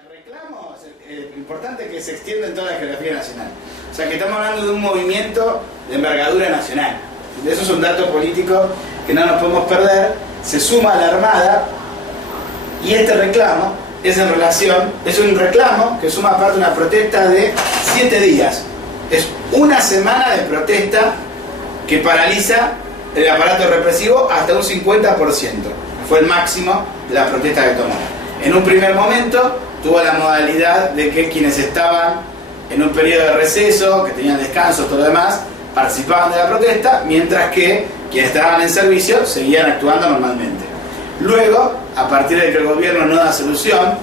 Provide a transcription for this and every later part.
el reclamo, lo importante es que se extienda en toda la geografía nacional. O sea que estamos hablando de un movimiento de envergadura nacional. Eso es un dato político que no nos podemos perder. Se suma a la Armada y este reclamo es un reclamo que suma aparte una protesta de 7 días. Es una semana de protesta que paraliza el aparato represivo hasta un 50%. Fue el máximo de la protesta que tomó. En un primer momento tuvo la modalidad de que quienes estaban en un periodo de receso, que tenían descanso, todo lo demás, participaban de la protesta, mientras que quienes estaban en servicio seguían actuando normalmente. Luego, a partir de que el gobierno no da solución,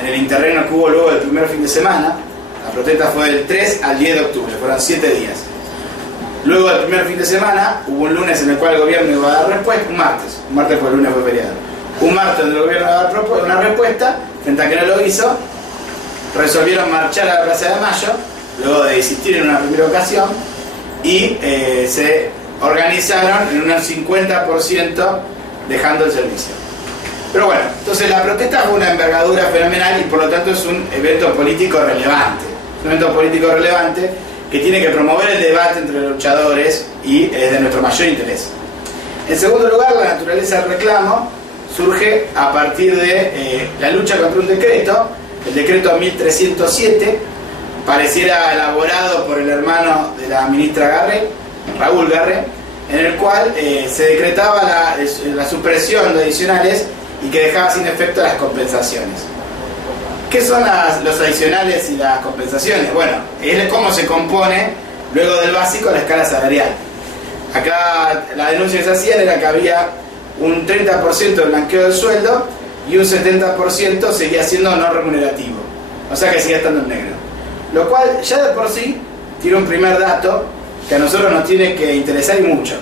en el interregno que hubo luego del primer fin de semana, la protesta fue del 3 al 10 de octubre, fueron 7 días. Luego del primer fin de semana, hubo un lunes en el cual el gobierno iba a dar respuesta, un martes porque el lunes fue feriado. Un martes donde el gobierno iba a dar una respuesta, frente a que no lo hizo, resolvieron marchar a la Plaza de Mayo, luego de desistir en una primera ocasión, y se organizaron en un 50% dejando el servicio. Pero bueno, entonces la protesta fue una envergadura fenomenal y por lo tanto es un evento político relevante. Un evento político relevante que tiene que promover el debate entre los luchadores y es de nuestro mayor interés. En segundo lugar, la naturaleza del reclamo surge a partir de la lucha contra un decreto, el decreto 1307, pareciera elaborado por el hermano de la ministra Garre, Raúl Garre, en el cual se decretaba la supresión de adicionales y que dejaba sin efecto las compensaciones. ¿Qué son los adicionales y las compensaciones? Bueno, es cómo se compone luego del básico la escala salarial. Acá la denuncia que se hacía era que había un 30% de blanqueo del sueldo y un 70% seguía siendo no remunerativo, o sea que seguía estando en negro. Lo cual ya de por sí tiene un primer dato que a nosotros nos tiene que interesar y mucho,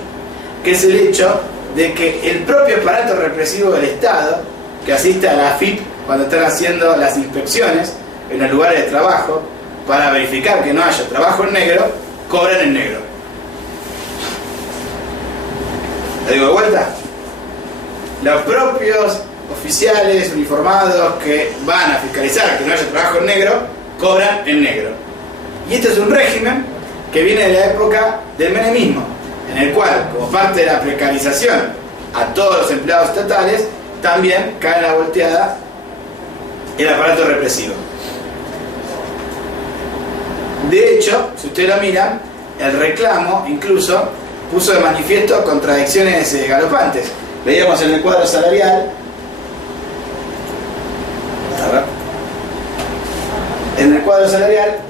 que es el hecho de que el propio aparato represivo del Estado, que asiste a la AFIP cuando están haciendo las inspecciones en los lugares de trabajo para verificar que no haya trabajo en negro, cobran en negro. ¿Lo digo de vuelta? Los propios oficiales uniformados que van a fiscalizar que no haya trabajo en negro, cobran en negro. Y este es un régimen que viene de la época del menemismo, en el cual, como parte de la precarización a todos los empleados estatales, también cae en la volteada el aparato represivo. De hecho, si ustedes lo miran, el reclamo incluso puso de manifiesto contradicciones galopantes. Veíamos en el cuadro salarial,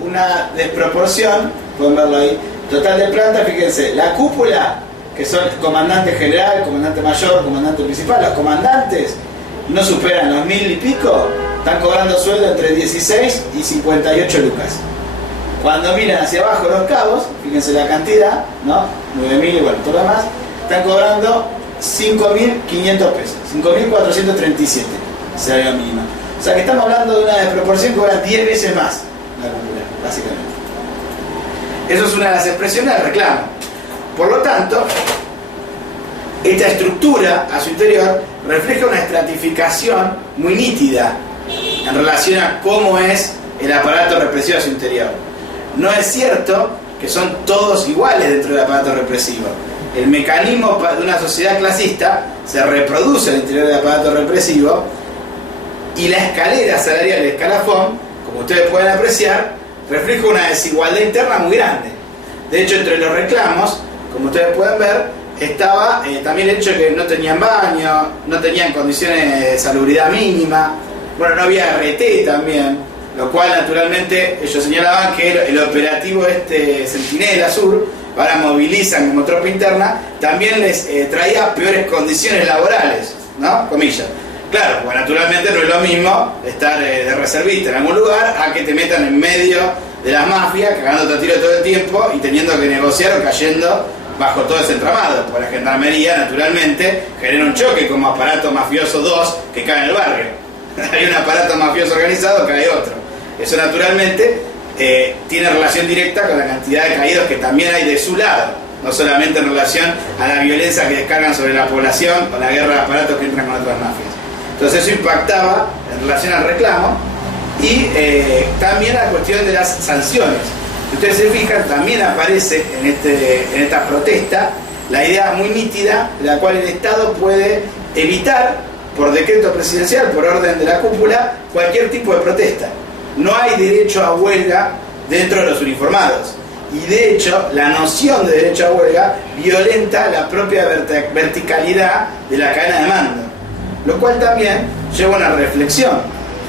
una desproporción, pueden verlo ahí, total de planta. Fíjense, la cúpula, que son el comandante general, comandante mayor, comandante principal, los comandantes no superan los 1000 y pico, están cobrando sueldo entre 16 y 58 lucas. Cuando miran hacia abajo los cabos, fíjense la cantidad, ¿no? 9.000 y bueno, todo lo demás, están cobrando 5.500 pesos, 5.437, salario mínimo. O sea que estamos hablando de una desproporción que cobra 10 veces más la cúpula, básicamente. Eso es una de las expresiones del reclamo. Por lo tanto, esta estructura a su interior refleja una estratificación muy nítida en relación a cómo es el aparato represivo a su interior. No es cierto que son todos iguales dentro del aparato represivo. El mecanismo de una sociedad clasista se reproduce al interior del aparato represivo y la escalera salarial, el escalafón, como ustedes pueden apreciar, refleja una desigualdad interna muy grande. De hecho, entre los reclamos, como ustedes pueden ver, estaba también el hecho de que no tenían baño, no tenían condiciones de salubridad mínima, bueno, no había RT también, lo cual naturalmente ellos señalaban que el operativo Centinela Sur, ahora movilizan como tropa interna, también les traía peores condiciones laborales, ¿no? Comillas. Claro, pues naturalmente no es lo mismo estar de reservista en algún lugar a que te metan en medio de las mafias, cagándote a tiro todo el tiempo y teniendo que negociar o cayendo bajo todo ese entramado. Porque la gendarmería, naturalmente, genera un choque como aparato mafioso 2 que cae en el barrio. Hay un aparato mafioso organizado, cae otro. Eso, naturalmente, tiene relación directa con la cantidad de caídos que también hay de su lado. No solamente en relación a la violencia que descargan sobre la población o la guerra de aparatos que entran con otras mafias. Entonces eso impactaba en relación al reclamo Y también la cuestión de las sanciones. Si ustedes se fijan, también aparece en esta protesta la idea muy nítida de la cual el Estado puede evitar, por decreto presidencial, por orden de la cúpula, cualquier tipo de protesta. No hay derecho a huelga dentro de los uniformados. Y de hecho, la noción de derecho a huelga violenta la propia verticalidad de la cadena de mando. Lo cual también lleva a una reflexión.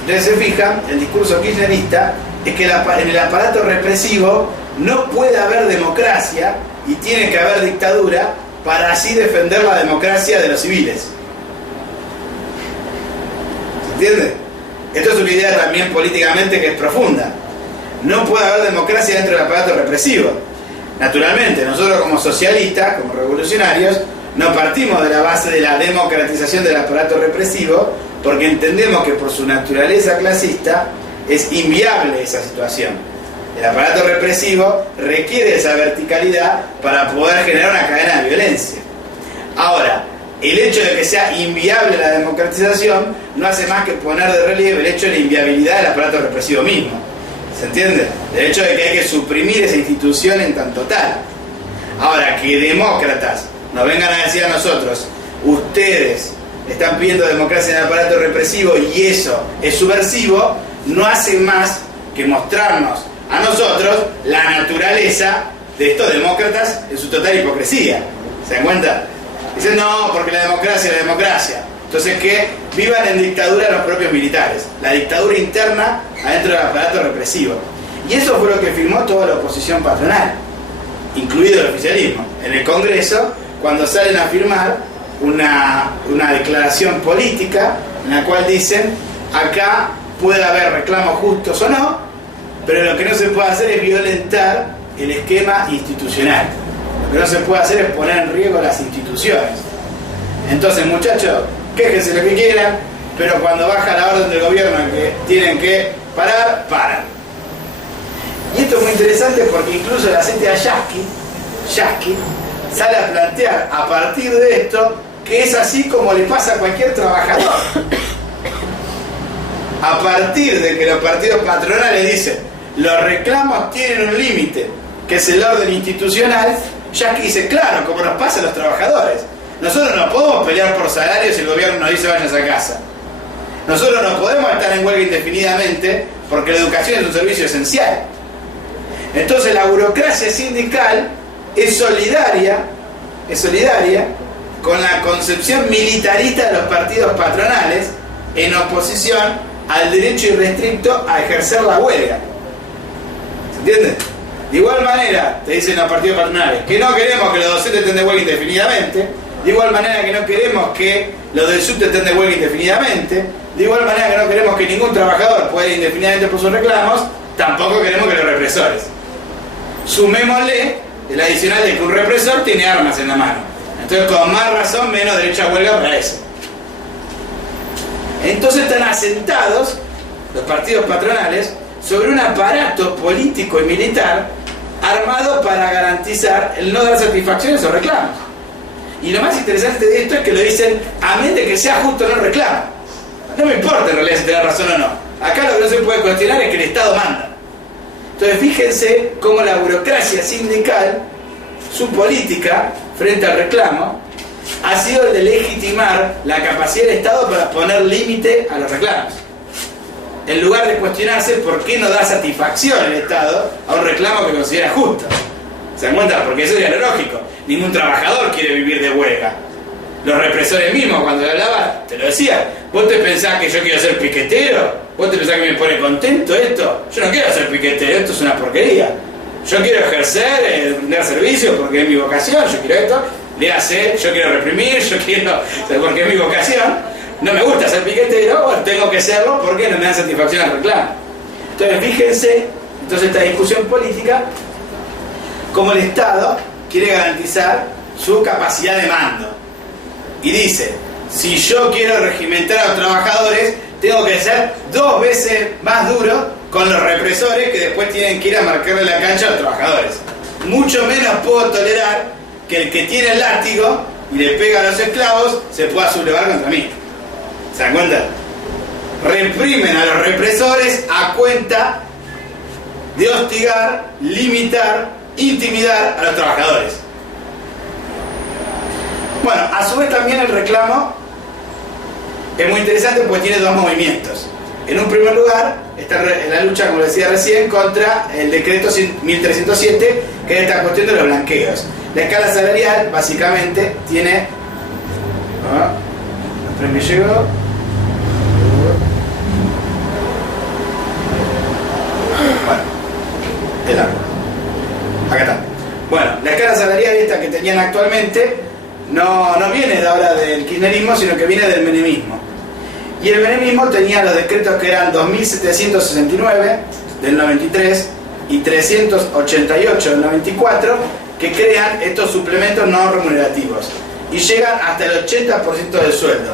Ustedes se fijan, el discurso kirchnerista es que en el aparato represivo no puede haber democracia y tiene que haber dictadura para así defender la democracia de los civiles. ¿Se entiende? Esto es una idea también políticamente que es profunda. No puede haber democracia dentro del aparato represivo. Naturalmente, nosotros como socialistas, como revolucionarios, no partimos de la base de la democratización del aparato represivo, porque entendemos que por su naturaleza clasista es inviable esa situación. El aparato represivo requiere esa verticalidad para poder generar una cadena de violencia. Ahora, el hecho de que sea inviable la democratización no hace más que poner de relieve el hecho de la inviabilidad del aparato represivo mismo. ¿Se entiende? El hecho de que hay que suprimir esa institución en tanto tal. Ahora, que demócratas nos vengan a decir a nosotros, ustedes están pidiendo democracia en el aparato represivo y eso es subversivo, no hace más que mostrarnos a nosotros la naturaleza de estos demócratas en su total hipocresía. ¿Se dan cuenta? Dicen, no, porque la democracia es la democracia. Entonces, que vivan en dictadura los propios militares, la dictadura interna adentro del aparato represivo. Y eso fue lo que firmó toda la oposición patronal, incluido el oficialismo. En el Congreso, cuando salen a firmar una declaración política en la cual dicen, acá puede haber reclamos justos o no, pero lo que no se puede hacer es violentar el esquema institucional. Lo que no se puede hacer es poner en riesgo las instituciones. Entonces, muchachos, quéjense lo que quieran, pero cuando baja la orden del gobierno en que tienen que parar, paran. Y esto es muy interesante porque incluso la CTA Yasky sale a plantear a partir de esto que es así como le pasa a cualquier trabajador. A partir de que los partidos patronales dicen los reclamos tienen un límite, que es el orden institucional, Yasky dice, claro, como nos pasa a los trabajadores. Nosotros no podemos pelear por salarios si el gobierno nos dice vayas a casa. Nosotros no podemos estar en huelga indefinidamente porque la educación es un servicio esencial. Entonces la burocracia sindical es solidaria con la concepción militarista de los partidos patronales en oposición al derecho irrestricto a ejercer la huelga. ¿Se entiende? De igual manera, te dicen los partidos patronales que no queremos que los docentes estén de huelga indefinidamente, de igual manera que no queremos que los del subte estén de huelga indefinidamente, de igual manera que no queremos que ningún trabajador pueda ir indefinidamente por sus reclamos, tampoco queremos que los represores. Sumémosle el adicional de que un represor tiene armas en la mano. Entonces, con más razón, menos derecho a huelga para eso. Entonces están asentados los partidos patronales sobre un aparato político y militar armado para garantizar el no dar satisfacción a esos reclamos. Y lo más interesante de esto es que lo dicen a menos de que sea justo no reclamo. No me importa en realidad si tenés razón o no. Acá lo que no se puede cuestionar es que el Estado manda. Entonces fíjense cómo la burocracia sindical, su política frente al reclamo, ha sido el de legitimar la capacidad del Estado para poner límite a los reclamos. En lugar de cuestionarse por qué no da satisfacción el Estado a un reclamo que considera justo. ¿Se dan cuenta? Porque eso es lo lógico. Ningún trabajador quiere vivir de huelga. Los represores mismos, cuando le hablaba, te lo decía. ¿Vos te pensás que yo quiero ser piquetero? ¿Vos te pensás que me pone contento esto? Yo no quiero ser piquetero, esto es una porquería. Yo quiero ejercer, brindar servicio porque es mi vocación, yo quiero esto. Léase, yo quiero reprimir, yo quiero, porque es mi vocación. No me gusta ser piquetero, bueno, tengo que serlo porque no me dan satisfacción al reclamo. Entonces fíjense, esta discusión política, cómo el Estado quiere garantizar su capacidad de mando. Y dice, si yo quiero regimentar a los trabajadores, tengo que ser 2 veces más duro con los represores que después tienen que ir a marcarle la cancha a los trabajadores. Mucho menos puedo tolerar que el que tiene el látigo y le pega a los esclavos se pueda sublevar contra mí. ¿Se dan cuenta? reprimen a los represores a cuenta de hostigar, limitar, intimidar a los trabajadores. Bueno, a su vez también el reclamo es muy interesante porque tiene dos movimientos. En un primer lugar está en la lucha, como decía recién, contra el decreto 1307, que es esta cuestión de los blanqueos. La escala salarial básicamente tiene... me llegó. Bueno, acá está. Bueno, la escala salarial esta que tenían actualmente no viene de ahora del kirchnerismo, sino que viene del menemismo. Y el menemismo tenía los decretos que eran 2769 del 93 y 388 del 94, que crean estos suplementos no remunerativos y llegan hasta el 80% del sueldo.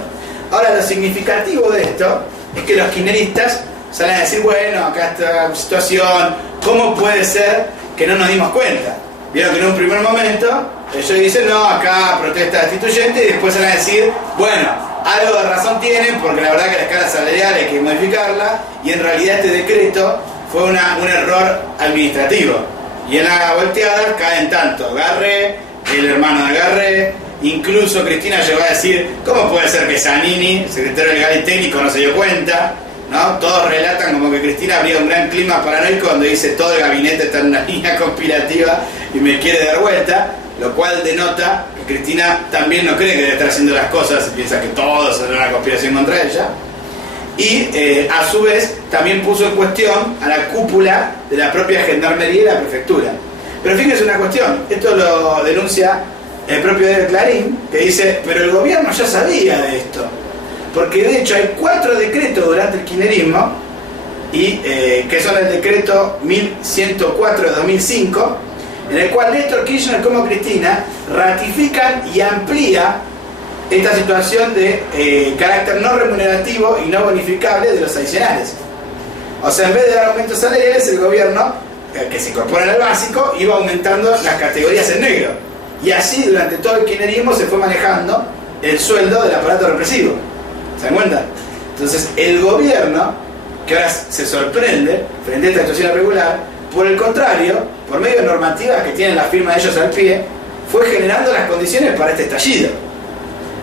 Ahora, lo significativo de esto es que los kirchneristas salen a decir, bueno, acá está la situación, ¿cómo puede ser que no nos dimos cuenta? Vieron que en un primer momento ellos dicen, no, acá protesta destituyente, y después salen a decir, bueno, algo de razón tienen, porque la verdad que la escala salarial hay que modificarla, y en realidad este decreto fue un error administrativo. Y en la volteada caen tanto Garré, el hermano de Garré, incluso Cristina llegó a decir, ¿cómo puede ser que Zanini, secretario legal y técnico, no se dio cuenta? ¿No? Todos relatan como que Cristina habría un gran clima paranoico donde dice todo el gabinete está en una línea conspirativa y me quiere dar vuelta, lo cual denota que Cristina también no cree que debe estar haciendo las cosas y piensa que todo será una conspiración contra ella. Y a su vez también puso en cuestión a la cúpula de la propia gendarmería y la prefectura. Pero fíjense una cuestión, esto lo denuncia el propio diario Clarín, que dice, pero el gobierno ya sabía de esto, porque de hecho hay 4 decretos durante el kirchnerismo, y que son el decreto 1104 de 2005, en el cual Néstor Kirchner como Cristina ratifican y amplía esta situación de carácter no remunerativo y no bonificable de los adicionales. O sea, en vez de dar aumentos salariales, el gobierno, que se incorpora en el básico, iba aumentando las categorías en negro. Y así durante todo el kirchnerismo se fue manejando el sueldo del aparato represivo. ¿Se dan cuenta? Entonces el gobierno, que ahora se sorprende frente a esta situación irregular, por el contrario, por medio de normativas que tienen la firma de ellos al pie, fue generando las condiciones para este estallido.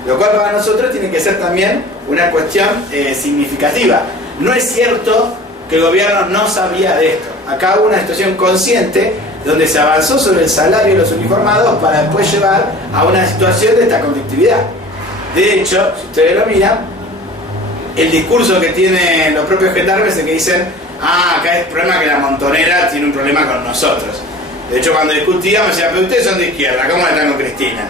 Lo cual para nosotros tiene que ser también una cuestión significativa. No es cierto que el gobierno no sabía de esto. Acá hubo una situación consciente donde se avanzó sobre el salario de los uniformados para después llevar a una situación de esta conflictividad. De hecho, si ustedes lo miran, el discurso que tienen los propios gendarmes es que dicen, acá es el problema que la montonera tiene un problema con nosotros. De hecho, cuando discutíamos, decían, pero ustedes son de izquierda, ¿cómo están con Cristina?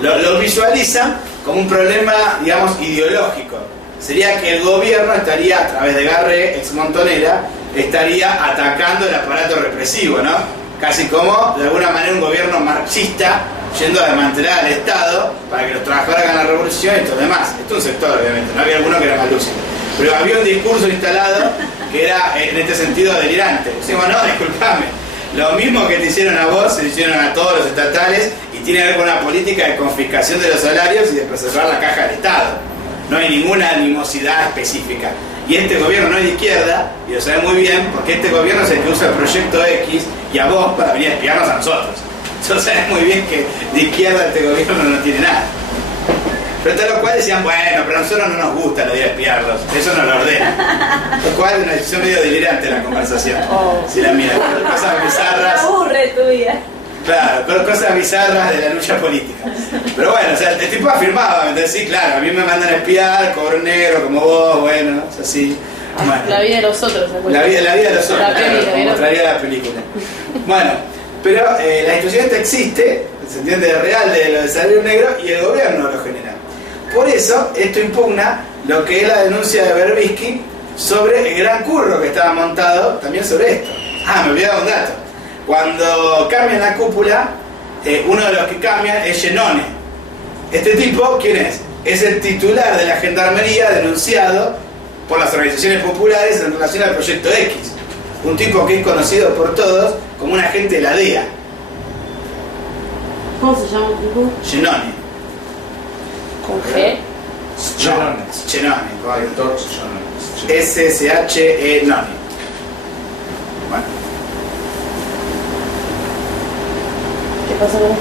Lo visualizan como un problema, digamos, ideológico. Sería que el gobierno estaría, a través de Garré, ex montonera, estaría atacando el aparato represivo, ¿no? Casi como, de alguna manera, un gobierno marxista yendo a desmantelar al Estado para que los trabajadores hagan la revolución y todo lo demás. Esto es un sector, obviamente, no había alguno que era más lúcido. Pero había un discurso instalado que era, en este sentido, delirante. Decimos, no, disculpame, lo mismo que te hicieron a vos, se lo hicieron a todos los estatales y tiene que ver con una política de confiscación de los salarios y de preservar la caja del Estado. No hay ninguna animosidad específica. Y este gobierno no es de izquierda, y lo sabe muy bien, porque este gobierno es el que usa el proyecto X y a vos para venir a espiarnos a nosotros. Entonces sabes muy bien que de izquierda este gobierno no tiene nada. Pero tal lo cual decían, bueno, pero a nosotros no nos gusta lo de espiarlos, eso nos lo ordena. Lo cual es una decisión medio delirante la conversación. Si la miras, cosas bizarras. Aburre tu vida. Claro, cosas bizarras de la lucha política. Pero bueno, o sea, el tipo afirmaba, entonces sí, claro, a mí me mandan a espiar, cobro negro como vos, bueno, es así. Bueno, la vida de los otros, la vida de los otros, claro, como traería la película. Bueno, pero la institución esta existe, se entiende real de lo del salario negro, y el gobierno lo genera. Por eso, esto impugna lo que es la denuncia de Berbisky sobre el gran curro que estaba montado también sobre esto. Me olvidaba un dato. Cuando cambian la cúpula, uno de los que cambian es Giannone. Este tipo, ¿quién es? Es el titular de la gendarmería denunciado por las organizaciones populares en relación al proyecto X. Un tipo que es conocido por todos como un agente de la DEA. ¿Cómo se llama el tipo? Giannone. ¿Con G? Giannone. SSHE Noni. Bueno. ¿Qué pasó con eso?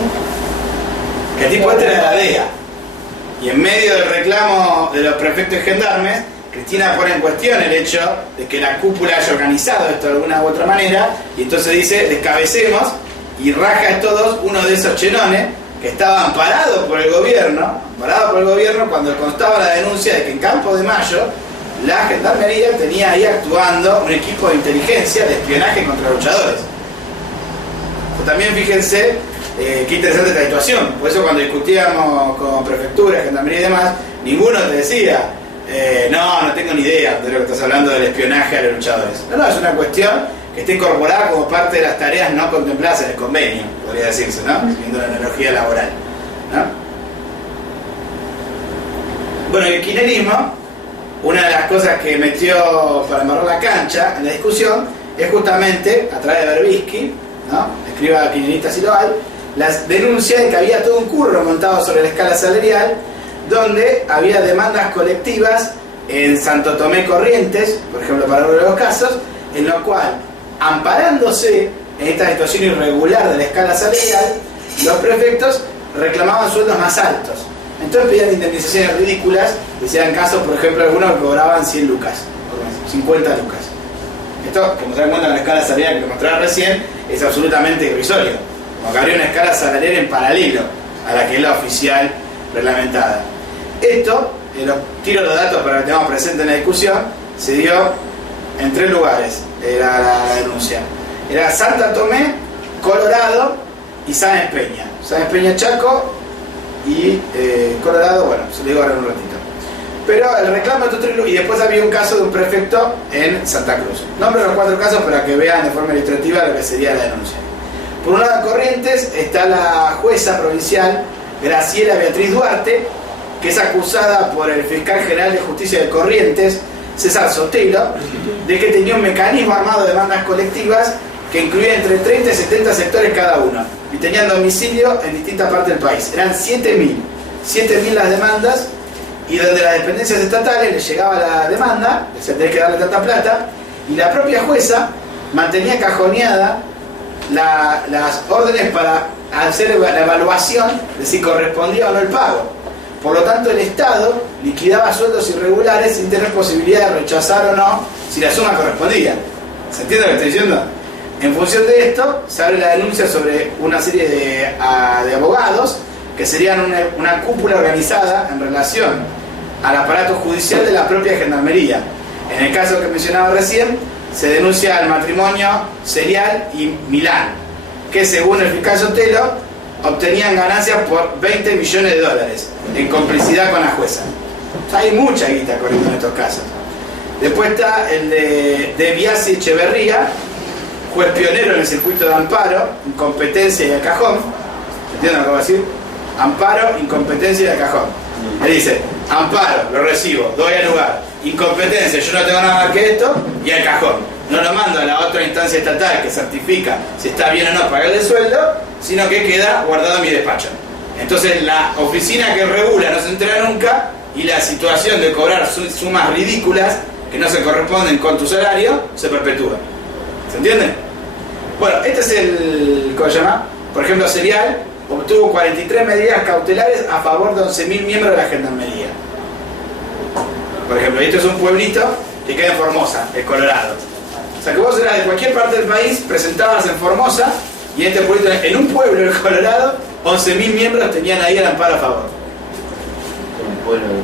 Que el tipo este era de la DEA. Y en medio del reclamo de los prefectos y gendarmes, Cristina pone en cuestión el hecho de que la cúpula haya organizado esto de alguna u otra manera, y entonces dice, descabecemos, y raja a todos uno de esos chenones que estaba amparado por el gobierno cuando constaba la denuncia de que en Campo de Mayo la gendarmería tenía ahí actuando un equipo de inteligencia de espionaje contra luchadores. También fíjense qué interesante esta situación. Por eso cuando discutíamos con prefectura, gendarmería y demás, ninguno te decía no tengo ni idea de lo que estás hablando del espionaje a los luchadores. No, es una cuestión que está incorporada como parte de las tareas no contempladas en el convenio, podría decirse, ¿no? Siguiendo la analogía laboral, ¿no? Bueno, el kirchnerismo, una de las cosas que metió para embarrar la cancha en la discusión es justamente, a través de Berbisky, ¿no? Escriba kirchnerista si lo hay, las denuncias de que había todo un curro montado sobre la escala salarial, donde había demandas colectivas en Santo Tomé Corrientes, por ejemplo, para uno de los casos, en lo cual, amparándose en esta situación irregular de la escala salarial, los prefectos reclamaban sueldos más altos. Entonces pedían indemnizaciones ridículas, decían casos, por ejemplo, algunos que cobraban 100 lucas, 50 lucas. Esto, como se dan cuenta, en la escala salarial que mostraba recién, es absolutamente irrisorio, como que habría una escala salarial en paralelo a la que es la oficial reglamentada. Esto, tiro los datos para que tengamos presente en la discusión, se dio en 3 lugares, era la denuncia. Era Santa Tomé, Colorado y Sáenz Peña. Sáenz Peña Chaco y Colorado, bueno, se lo digo ahora en un ratito. Pero el reclamo de estos 3 lugares, y después había un caso de un prefecto en Santa Cruz. Nombro los 4 casos para que vean de forma ilustrativa lo que sería la denuncia. Por un lado en Corrientes está la jueza provincial Graciela Beatriz Duarte, que es acusada por el fiscal general de justicia de Corrientes, César Sotelo, de que tenía un mecanismo armado de demandas colectivas que incluía entre 30 y 70 sectores cada uno, y tenían domicilio en distintas partes del país. Eran 7.000 las demandas, y donde las dependencias estatales les llegaba la demanda, se tenía que darle tanta plata, y la propia jueza mantenía cajoneada las órdenes para hacer la evaluación de si correspondía o no el pago. Por lo tanto, el Estado liquidaba sueldos irregulares sin tener posibilidad de rechazar o no si la suma correspondía. ¿Se entiende lo que estoy diciendo? En función de esto, se abre la denuncia sobre una serie de abogados que serían una cúpula organizada en relación al aparato judicial de la propia gendarmería. En el caso que mencionaba recién, se denuncia el matrimonio Serial y Milán, que según el fiscal Sotelo obtenían ganancias por 20 millones de dólares en complicidad con la jueza. O sea, hay mucha guita corriendo en estos casos. Después está el de Biasi Echeverría, juez pionero en el circuito de amparo, incompetencia y al cajón. ¿Entienden lo que va a decir? Amparo, incompetencia y al cajón. Él dice, amparo, lo recibo, doy al lugar. Incompetencia, yo no tengo nada más que esto, y al cajón. No lo mando a la otra instancia estatal que certifica si está bien o no pagarle el sueldo, sino que queda guardado en mi despacho. Entonces la oficina que regula no se entera nunca, y la situación de cobrar sumas ridículas que no se corresponden con tu salario se perpetúa. ¿Se entiende? Bueno, este es el, ¿cómo se llama? Por ejemplo, Serial obtuvo 43 medidas cautelares a favor de 11.000 miembros de la gendarmería. Por ejemplo, esto es un pueblito que queda en Formosa, el Colorado. O sea que vos eras de cualquier parte del país, presentabas en Formosa, y este pueblito, en un pueblo del Colorado, 11.000 miembros tenían ahí el amparo a favor. ¿Un pueblo de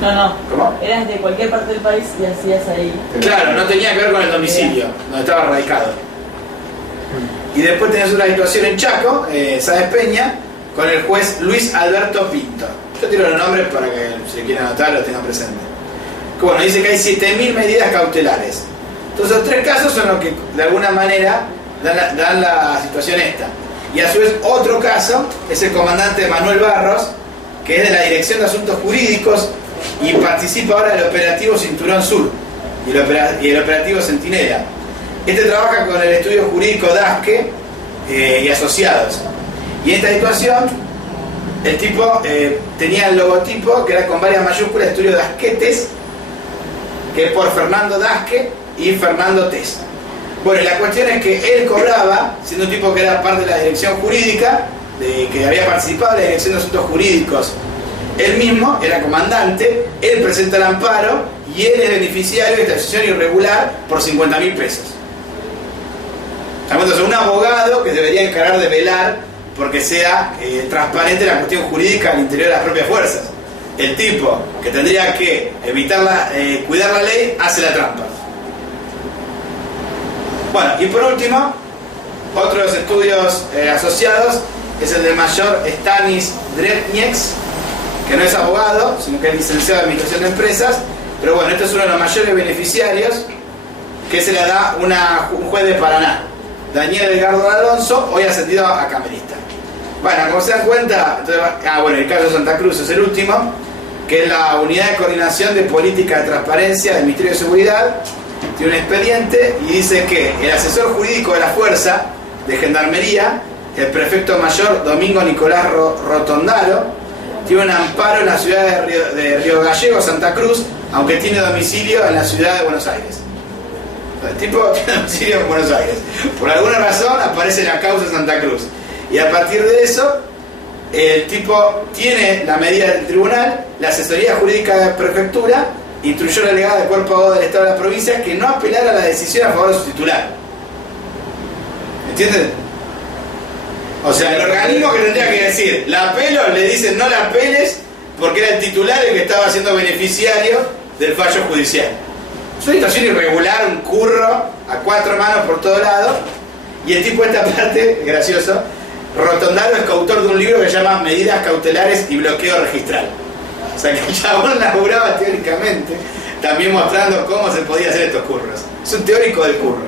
No, no. ¿Cómo? Eras de cualquier parte del país y hacías ahí. Claro, no tenía que ver con el domicilio, donde estaba radicado. Y después tenés una situación en Chaco, Sáenz Peña, con el juez Luis Alberto Pinto. Yo tiro los nombres para que si quieren anotar lo tengan presente. Que bueno, dice que hay 7.000 medidas cautelares. Entonces los 3 casos son los que de alguna manera dan la situación esta. Y a su vez otro caso es el comandante Manuel Barros, que es de la Dirección de Asuntos Jurídicos y participa ahora del operativo Cinturón Sur y el operativo Centinela. Este trabaja con el estudio jurídico DASQUE y asociados. Y en esta situación el tipo tenía el logotipo que era con varias mayúsculas, estudio Dasquetes, que es por Fernando Dasque y Fernando Tesa. Bueno, y la cuestión es que él cobraba, siendo un tipo que era parte de la dirección jurídica, que había participado en la dirección de asuntos jurídicos, él mismo era comandante, él presenta el amparo y él es beneficiario de esta decisión irregular por 50.000 pesos. Entonces, un abogado que debería encargar de velar porque sea transparente la cuestión jurídica al interior de las propias fuerzas. El tipo que tendría que cuidar la ley hace la trampa. Bueno, y por último, otro de los estudios asociados es el del mayor Stanis Drevnieks, que no es abogado, sino que es licenciado en Administración de Empresas, pero bueno, este es uno de los mayores beneficiarios que se le da un juez de Paraná, Daniel Edgardo Alonso, hoy ascendido a camerista. Bueno, como se dan cuenta, entonces, bueno, el caso de Santa Cruz es el último, que es la Unidad de Coordinación de Política de Transparencia del Ministerio de Seguridad. Tiene un expediente y dice que el asesor jurídico de la Fuerza de Gendarmería, el prefecto mayor Domingo Nicolás Rotondaro, tiene un amparo en la ciudad de Río Gallegos, Santa Cruz, aunque tiene domicilio en la ciudad de Buenos Aires. El tipo tiene domicilio en Buenos Aires. Por alguna razón aparece la causa de Santa Cruz. Y a partir de eso, el tipo tiene la medida del tribunal, la asesoría jurídica de la prefectura instruyó a la delegada del cuerpo de abogados del Estado de la provincia que no apelara la decisión a favor de su titular. ¿Entienden? O sea, el organismo que tendría que decir, la apelo, le dicen no la apeles porque era el titular el que estaba siendo beneficiario del fallo judicial. Es una situación irregular, un curro a cuatro manos por todos lados. Y el tipo de esta parte, gracioso, Rotondaro es coautor de un libro que se llama Medidas Cautelares y Bloqueo Registral. O sea que el chabón laburaba teóricamente, también mostrando cómo se podía hacer estos curros. Es un teórico del curro,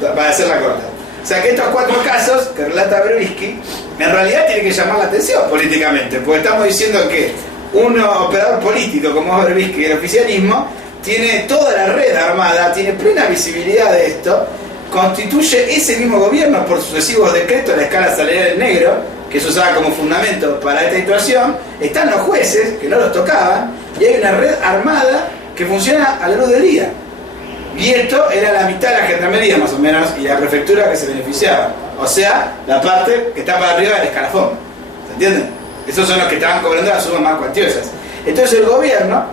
para hacerla corta. O sea que estos cuatro casos que relata Berbisky, en realidad tienen que llamar la atención políticamente, porque estamos diciendo que un operador político como Berbisky y el oficialismo tiene toda la red armada, tiene plena visibilidad de esto, constituye ese mismo gobierno por sucesivos decretos de la escala salarial en negro, que se usaba como fundamento para esta situación. Están los jueces, que no los tocaban, y hay una red armada que funciona a la luz del día. Y esto era la mitad de la gendarmería más o menos, y la prefectura que se beneficiaba. O sea, la parte que está para arriba del escalafón. ¿Se entienden? Esos son los que estaban cobrando las sumas más cuantiosas. Entonces el gobierno,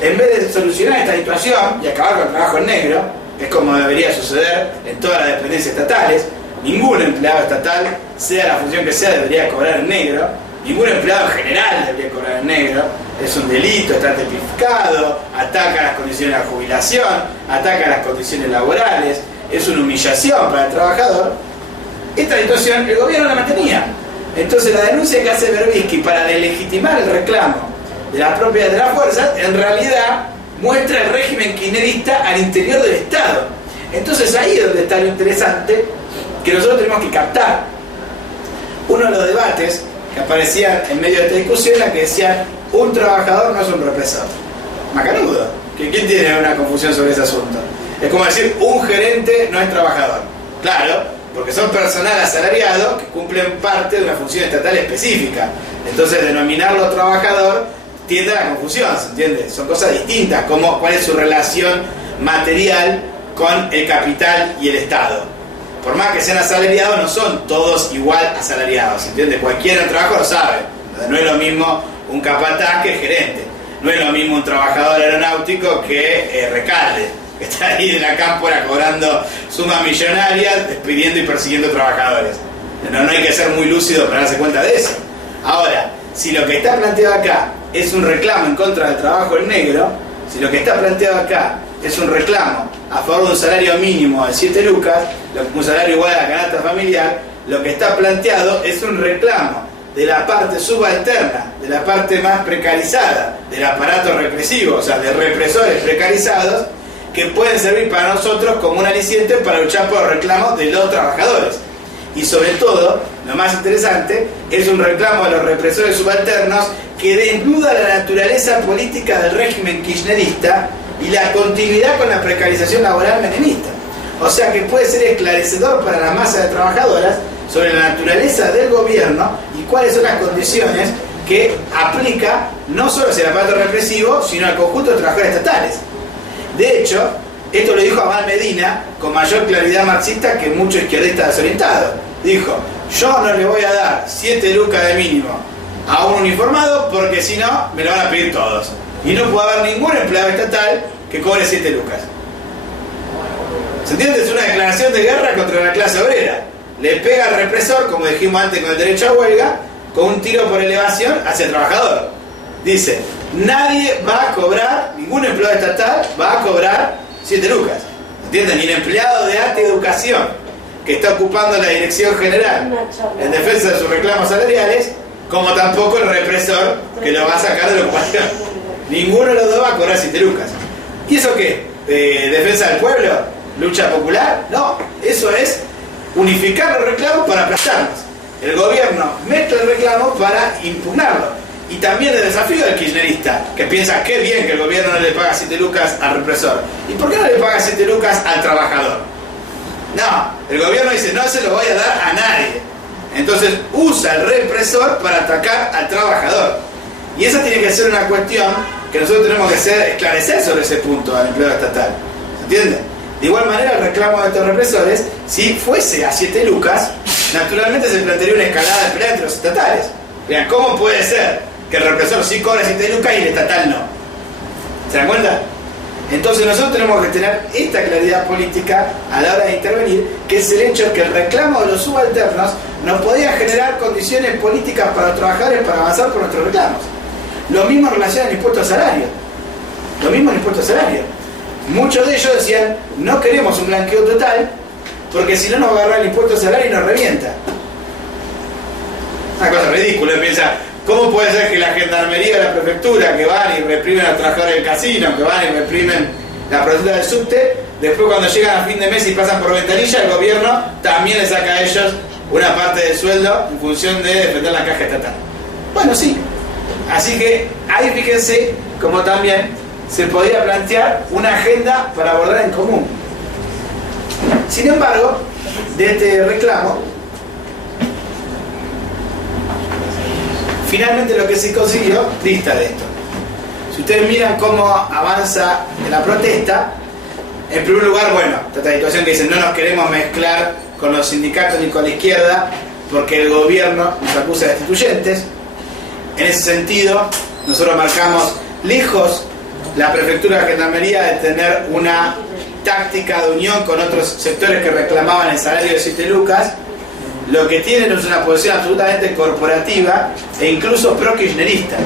en vez de solucionar esta situación y acabar con el trabajo en negro, que es como debería suceder en todas las dependencias estatales, ningún empleado estatal, sea la función que sea, debería cobrar en negro. Ningún empleado en general debería cobrar en negro. Es un delito, está tipificado, ataca las condiciones de la jubilación, ataca las condiciones laborales, es una humillación para el trabajador. Esta situación el gobierno la mantenía. Entonces la denuncia que hace Berbisky para delegitimar el reclamo de las propiedades de las fuerzas, en realidad muestra el régimen kirchnerista al interior del Estado. Entonces ahí es donde está lo interesante, que nosotros tenemos que captar. Uno de los debates que aparecían en medio de esta discusión era que decían, un trabajador no es un represor. Macanudo. ¿Quién tiene una confusión sobre ese asunto? Es como decir, un gerente no es trabajador. Claro, porque son personal asalariado que cumplen parte de una función estatal específica. Entonces denominarlo trabajador tiende a la confusión, ¿se entiende? Son cosas distintas, como cuál es su relación material con el capital y el Estado. Por más que sean asalariados, no son todos igual asalariados, ¿se entiende? Cualquiera en trabajo lo sabe. No es lo mismo un capataz que el gerente. No es lo mismo un trabajador aeronáutico que Recalde, que está ahí en la cámpora cobrando sumas millonarias, despidiendo y persiguiendo trabajadores. No hay que ser muy lúcido para darse cuenta de eso. Ahora, si lo que está planteado acá es un reclamo en contra del trabajo en negro, si lo que está planteado acá es un reclamo a favor de un salario mínimo de 7 lucas, un salario igual a la canasta familiar, lo que está planteado es un reclamo de la parte subalterna, de la parte más precarizada del aparato represivo, o sea, de represores precarizados, que pueden servir para nosotros como un aliciente para luchar por los reclamos de los trabajadores. Y sobre todo, lo más interesante, es un reclamo de los represores subalternos que desnuda la naturaleza política del régimen kirchnerista y la continuidad con la precarización laboral menemista. O sea que puede ser esclarecedor para la masa de trabajadoras sobre la naturaleza del gobierno y cuáles son las condiciones que aplica no solo hacia el aparato represivo, sino al conjunto de trabajadores estatales. De hecho, esto lo dijo Amal Medina con mayor claridad marxista que muchos izquierdistas desorientados. Dijo: yo no le voy a dar 7 lucas de mínimo a un uniformado porque si no me lo van a pedir todos. Y no puede haber ningún empleado estatal que cobre 7 lucas. ¿Se entiende? Es una declaración de guerra contra la clase obrera. Le pega al represor, como dijimos antes con el derecho a huelga, con un tiro por elevación hacia el trabajador. Dice: nadie va a cobrar, ningún empleado estatal va a cobrar 7 lucas. ¿Entienden? Ni el empleado de alta educación que está ocupando la dirección general en defensa de sus reclamos salariales, como tampoco el represor que lo va a sacar de la ocupación. Ninguno de los dos va a cobrar 7 lucas. ¿Y eso qué? ¿Defensa del pueblo? ¿Lucha popular? No, eso es unificar los reclamos para aplastarlos. El gobierno mete el reclamo para impugnarlo. Y también el desafío del kirchnerista, que piensa: qué bien que el gobierno no le paga 7 lucas al represor. ¿Y por qué no le paga 7 lucas al trabajador? No, el gobierno dice: no se lo voy a dar a nadie. Entonces usa el represor para atacar al trabajador. Y esa tiene que ser una cuestión que nosotros tenemos que esclarecer sobre ese punto al empleado estatal. ¿Se entiende? De igual manera, el reclamo de estos represores, si fuese a 7 lucas, naturalmente se plantearía una escalada de pelea entre los estatales. Vean, ¿cómo puede ser que el represor sí cobra 7 lucas y el estatal no? ¿Se dan cuenta? Entonces nosotros tenemos que tener esta claridad política a la hora de intervenir, que es el hecho de que el reclamo de los subalternos nos podía generar condiciones políticas para los trabajadores para avanzar por nuestros reclamos. Lo mismo en relación al impuesto al salario. Lo mismo en el impuesto al salario. Muchos de ellos decían: no queremos un blanqueo total, porque si no nos va a agarrar el impuesto al salario y nos revienta. Una cosa ridícula. Piensa: ¿cómo puede ser que la gendarmería de la prefectura, que van y reprimen a los trabajadores del casino, que van y reprimen la protesta del subte, después cuando llegan a fin de mes y pasan por ventanilla, el gobierno también le saca a ellos una parte del sueldo en función de defender la caja estatal? Bueno, sí. Así que ahí fíjense cómo también se podría plantear una agenda para abordar en común. Sin embargo, de este reclamo, finalmente lo que se consiguió dista de esto. Si ustedes miran cómo avanza la protesta, en primer lugar, bueno, esta situación que dicen: no nos queremos mezclar con los sindicatos ni con la izquierda porque el gobierno nos acusa de destituyentes. En ese sentido, nosotros marcamos lejos la prefectura de Gendarmería de tener una táctica de unión con otros sectores que reclamaban el salario de 7 lucas. Lo que tienen es una posición absolutamente corporativa e incluso pro-kirchnerista.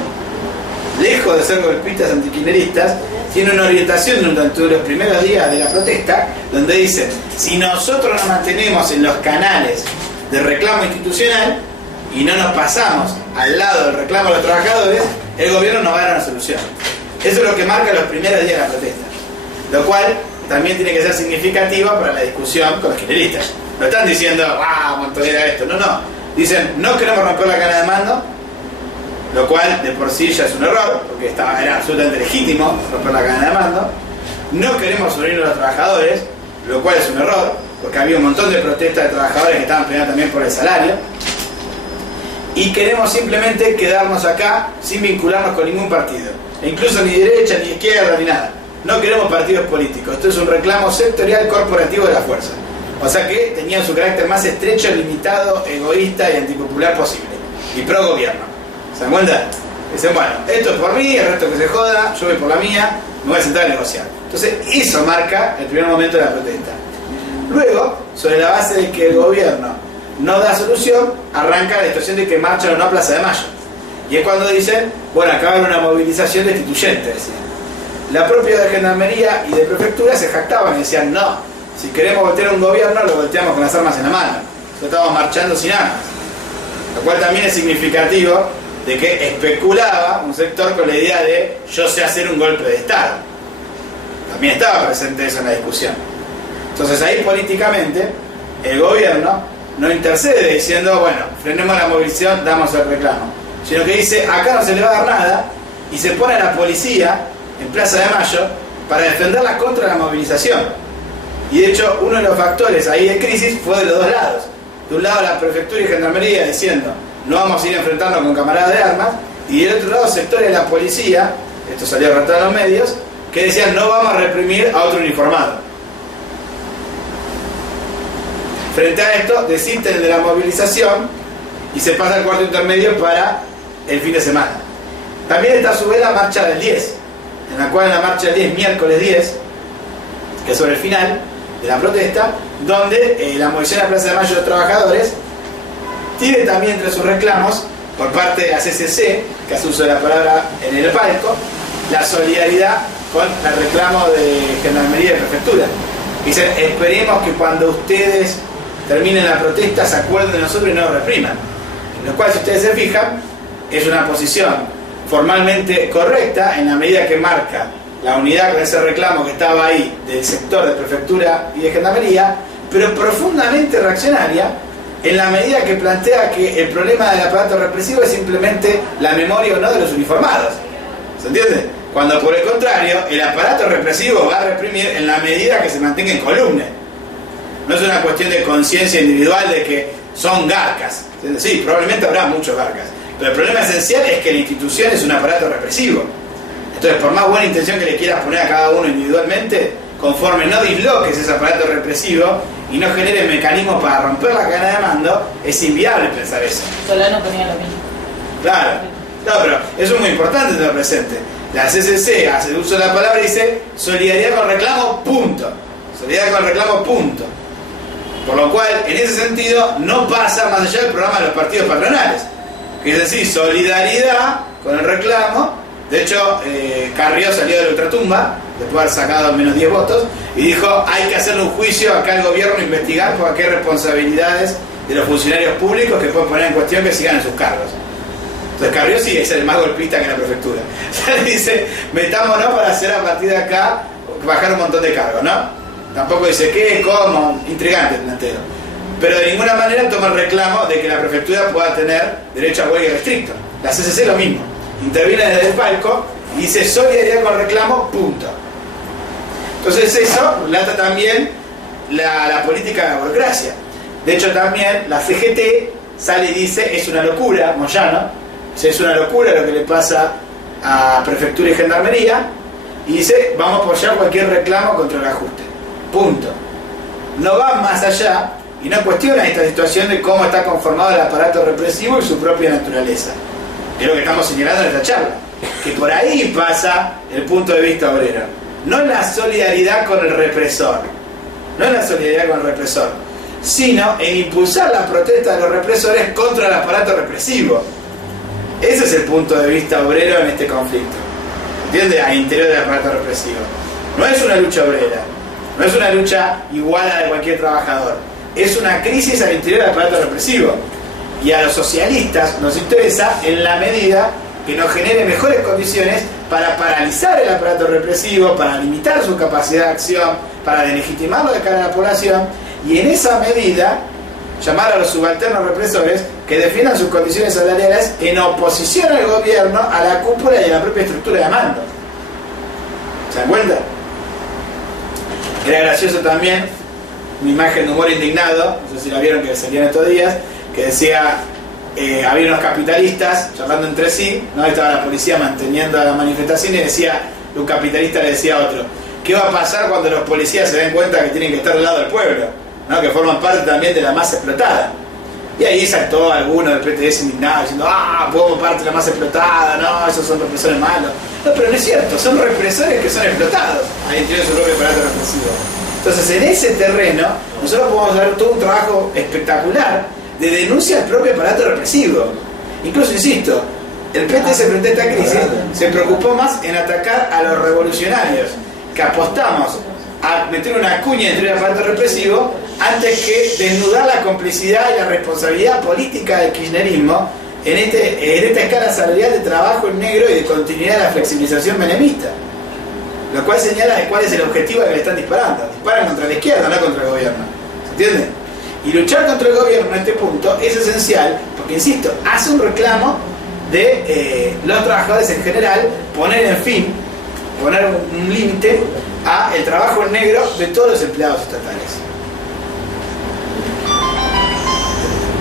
Lejos de ser golpistas antikirchneristas, tiene una orientación durante los primeros días de la protesta, donde dicen: si nosotros nos mantenemos en los canales de reclamo institucional y no nos pasamos al lado del reclamo de los trabajadores, el gobierno nos va a dar una solución. Eso es lo que marca los primeros días de la protesta, lo cual también tiene que ser significativo para la discusión con los kirchneristas. No están diciendo: Montonera esto. No. Dicen: no queremos romper la cadena de mando, lo cual de por sí ya es un error, porque era absolutamente legítimo romper la cadena de mando. No queremos unirnos a los trabajadores, lo cual es un error, porque había un montón de protestas de trabajadores que estaban peleando también por el salario. Y queremos simplemente quedarnos acá sin vincularnos con ningún partido, e incluso ni derecha, ni izquierda, ni nada. No queremos partidos políticos. Esto es un reclamo sectorial corporativo de la fuerza. O sea que tenían su carácter más estrecho, limitado, egoísta y antipopular posible. Y pro gobierno. ¿Se dan cuenta? Dicen: bueno, esto es por mí, el resto que se joda, yo voy por la mía, me voy a sentar a negociar. Entonces eso marca el primer momento de la protesta. Luego, sobre la base de que el gobierno no da solución, arranca la situación de que marchan o no a Plaza de Mayo. Y es cuando dicen: bueno, acá va a haber una movilización destituyente, decían. La propia de Gendarmería y de Prefectura se jactaban y decían: no, si queremos voltear un gobierno, lo volteamos con las armas en la mano. Nosotros estamos marchando sin armas. Lo cual también es significativo de que especulaba un sector con la idea de: yo sé hacer un golpe de Estado. También estaba presente eso en la discusión. Entonces ahí políticamente el gobierno no intercede diciendo: bueno, frenemos la movilización, damos el reclamo, sino que dice: acá no se le va a dar nada, y se pone a la policía en Plaza de Mayo para defenderla contra la movilización. Y de hecho, uno de los factores ahí de crisis fue de los dos lados. De un lado la prefectura y gendarmería diciendo: no vamos a ir enfrentando con camaradas de armas, y del otro lado sectores de la policía, esto salió a rato en los medios, que decían no vamos a reprimir a otro uniformado. Frente a esto, desisten de la movilización y se pasa al cuarto intermedio para el fin de semana. También está a su vez la marcha del 10, en la cual en la marcha del 10, miércoles 10, que es sobre el final de la protesta, donde la movilización a Plaza de Mayo de los Trabajadores tiene también entre sus reclamos, por parte de la CCC, que hace uso de la palabra en el palco, la solidaridad con el reclamo de Gendarmería y Prefectura. Dicen, esperemos que cuando ustedes terminen la protesta se acuerden de nosotros y no nos repriman. Lo cual, si ustedes se fijan, es una posición formalmente correcta en la medida que marca la unidad con ese reclamo que estaba ahí del sector de Prefectura y de Gendarmería, pero profundamente reaccionaria en la medida que plantea que el problema del aparato represivo es simplemente la memoria o no de los uniformados. ¿Se entiende? Cuando por el contrario, el aparato represivo va a reprimir en la medida que se mantenga en columna. No es una cuestión de conciencia individual de que son garcas. Sí, probablemente habrá muchos garcas, pero el problema esencial es que la institución es un aparato represivo. Entonces, por más buena intención que le quieras poner a cada uno individualmente, conforme no disloques ese aparato represivo y no genere mecanismos para romper la cadena de mando, es inviable pensar eso. Solano ponía lo mismo. Claro, no, pero eso es muy importante tenerlo presente. La CCC hace uso de la palabra y dice solidaridad con reclamo, punto. Solidaridad con reclamo, punto. Por lo cual, en ese sentido, no pasa más allá del programa de los partidos patronales. Que es decir, solidaridad con el reclamo. De hecho, Carrió salió de la ultratumba, después de haber sacado menos 10 votos, y dijo, hay que hacerle un juicio acá al gobierno, investigar por qué responsabilidades de los funcionarios públicos que pueden poner en cuestión que sigan en sus cargos. Entonces Carrió sí es el más golpista que la prefectura. Ya le dice, metámonos para hacer a partir de acá, bajar un montón de cargos, ¿no? Tampoco dice qué, cómo, intrigante el planteo. Pero de ninguna manera toma el reclamo de que la prefectura pueda tener derecho a huelga irrestricto. La CCC lo mismo. Interviene desde el palco y dice solidaridad con reclamo, punto. Entonces eso relata también la política de la burocracia. De hecho también la CGT sale y dice es una locura, Moyano, es una locura lo que le pasa a Prefectura y Gendarmería, y dice vamos a apoyar cualquier reclamo contra el ajuste, punto. No va más allá y no cuestiona esta situación de cómo está conformado el aparato represivo y su propia naturaleza. Es lo que estamos señalando en esta charla, que por ahí pasa el punto de vista obrero, no la solidaridad con el represor, no la solidaridad con el represor, sino en impulsar la protesta de los represores contra el aparato represivo. Ese es el punto de vista obrero en este conflicto, ¿entiende? Al interior del aparato represivo. No es una lucha obrera, no es una lucha igual a la de cualquier trabajador, es una crisis al interior del aparato represivo. Y a los socialistas nos interesa en la medida que nos genere mejores condiciones para paralizar el aparato represivo, para limitar su capacidad de acción, para deslegitimarlo de cara a la población, y en esa medida llamar a los subalternos represores que defiendan sus condiciones salariales en oposición al gobierno, a la cúpula y a la propia estructura de mando. ¿Se dan cuenta? Era gracioso también una imagen de humor indignado, no sé si la vieron que salían estos días, que decía, había unos capitalistas charlando entre sí, ¿no? Estaba la policía manteniendo la manifestación y decía, un capitalista le decía a otro, ¿qué va a pasar cuando los policías se den cuenta que tienen que estar al lado del pueblo? ¿No? Que forman parte también de la masa explotada. Y ahí saltó alguno del PTS indignado diciendo, formamos parte de la masa explotada, no, esos son represores malos. No, pero no es cierto, son represores que son explotados al interior de su propio aparato represivo. Entonces en ese terreno nosotros podemos hacer todo un trabajo espectacular de denuncia al propio aparato represivo. Incluso, insisto, el PTS frente a esta crisis se preocupó más en atacar a los revolucionarios, que apostamos a meter una cuña dentro del aparato represivo antes que desnudar la complicidad y la responsabilidad política del kirchnerismo en esta escala salarial de trabajo en negro y de continuidad de la flexibilización menemista. Lo cual señala de cuál es el objetivo al que le están disparando. Disparan contra la izquierda, no contra el gobierno. ¿Se entiende? Y luchar contra el gobierno en este punto es esencial porque, insisto, hace un reclamo de los trabajadores en general, poner un límite a el trabajo en negro de todos los empleados estatales.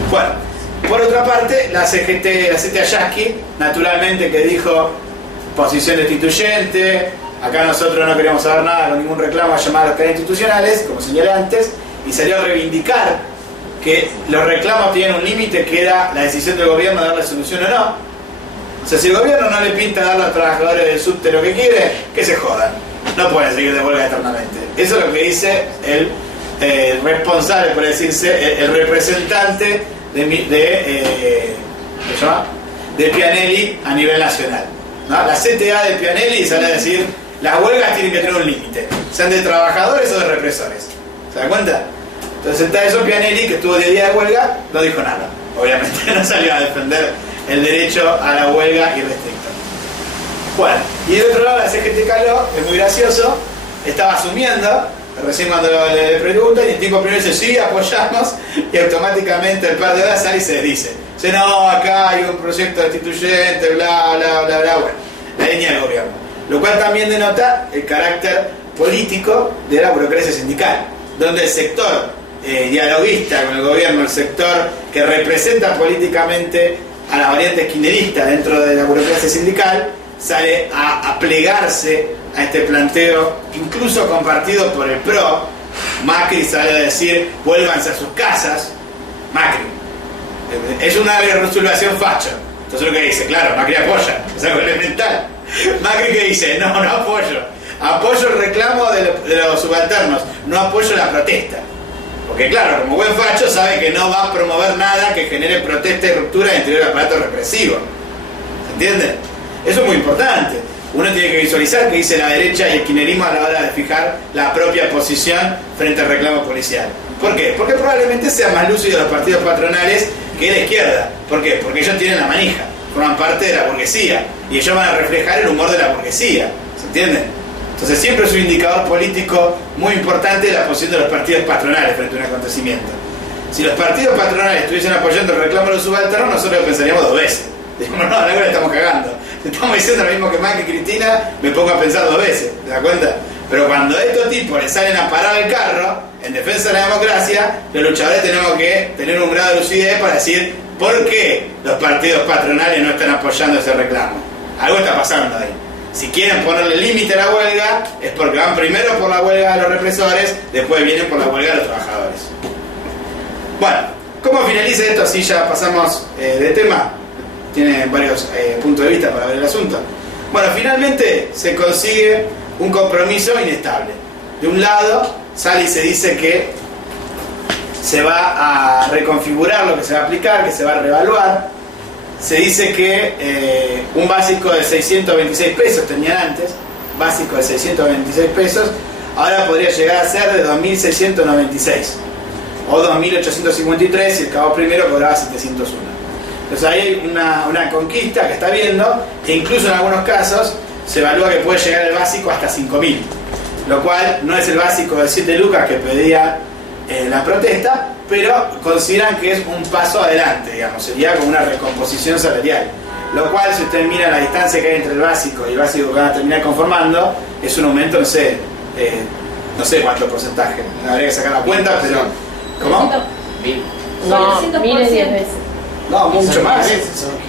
Bueno, Por otra parte, la CGT Ayaski, naturalmente que dijo posición destituyente, acá nosotros no queríamos saber nada con ningún reclamo a llamar a los canales institucionales, como señalé antes, y salió a reivindicar que los reclamos tienen un límite que era la decisión del gobierno de darle solución o no. O sea, si el gobierno no le pinta dar a los trabajadores del subte lo que quiere, que se jodan. No pueden seguir de huelga eternamente. Eso es lo que dice el responsable, por decirse, el representante de Pianelli a nivel nacional, ¿no? La CTA de Pianelli sale a decir las huelgas tienen que tener un límite, sean de trabajadores o de represores. ¿Se dan cuenta? Entonces está eso Pianelli, que estuvo 10 días de huelga, no dijo nada. Obviamente no salió a defender el derecho a la huelga irrestricta. Bueno, y del otro lado la CGT Caló, es muy gracioso, estaba asumiendo, recién cuando le preguntan, y el tipo primero dice, sí, apoyamos, y automáticamente el par de horas sale y se dice, no, acá hay un proyecto destituyente, bla, bla, bla, bla, bueno, la línea del gobierno. Lo cual también denota el carácter político de la burocracia sindical, donde el sector dialoguista con el gobierno, el sector que representa políticamente a la variante kirchnerista dentro de la burocracia sindical, sale a plegarse a este planteo, incluso compartido por el PRO. Macri sale a decir, vuélvanse a sus casas. Macri. Es una resolución facho. Entonces lo que dice, claro, Macri apoya, es algo elemental. Macri que dice, no apoyo. Apoyo el reclamo de los subalternos, no apoyo la protesta. Porque claro, como buen facho sabe que no va a promover nada que genere protesta y ruptura dentro del aparato represivo. ¿Se entiende? Eso es muy importante. Uno tiene que visualizar qué dice la derecha y el kirchnerismo a la hora de fijar la propia posición frente al reclamo policial. ¿Por qué? Porque probablemente sea más lúcido los partidos patronales que la izquierda. ¿Por qué? Porque ellos tienen la manija, forman parte de la burguesía y ellos van a reflejar el humor de la burguesía. ¿Se entiende? Entonces siempre es un indicador político muy importante de la posición de los partidos patronales frente a un acontecimiento. Si los partidos patronales estuviesen apoyando el reclamo de los subalternos, nosotros lo pensaríamos 2 veces. Decimos, no, ahora le estamos cagando. Estamos diciendo lo mismo que Macri y Cristina, me pongo a pensar 2 veces, ¿te das cuenta? Pero cuando a estos tipos les salen a parar el carro, en defensa de la democracia, los luchadores tenemos que tener un grado de lucidez para decir por qué los partidos patronales no están apoyando ese reclamo. Algo está pasando ahí. Si quieren ponerle límite a la huelga, es porque van primero por la huelga de los represores, después vienen por la huelga de los trabajadores. Bueno, ¿cómo finaliza esto? Así ya pasamos de tema. Tiene varios puntos de vista para ver el asunto. Bueno, finalmente se consigue un compromiso inestable. De un lado, sale y se dice que se va a reconfigurar lo que se va a aplicar, que se va a reevaluar. Se dice que un básico de 626 pesos tenían antes, básico de 626 pesos, ahora podría llegar a ser de 2.696 o 2.853 si el cabo primero cobraba 701. Entonces ahí hay una conquista que está viendo, e incluso en algunos casos se evalúa que puede llegar el básico hasta 5.000, lo cual no es el básico de 7 lucas que pedía la protesta, pero consideran que es un paso adelante, digamos, sería como una recomposición salarial, lo cual, si ustedes miran la distancia que hay entre el básico y el básico que van a terminar conformando, es un aumento, no sé cuánto porcentaje, habría que sacar la cuenta, pero ¿cómo? 1000. No, miles 10 veces. No, mucho más.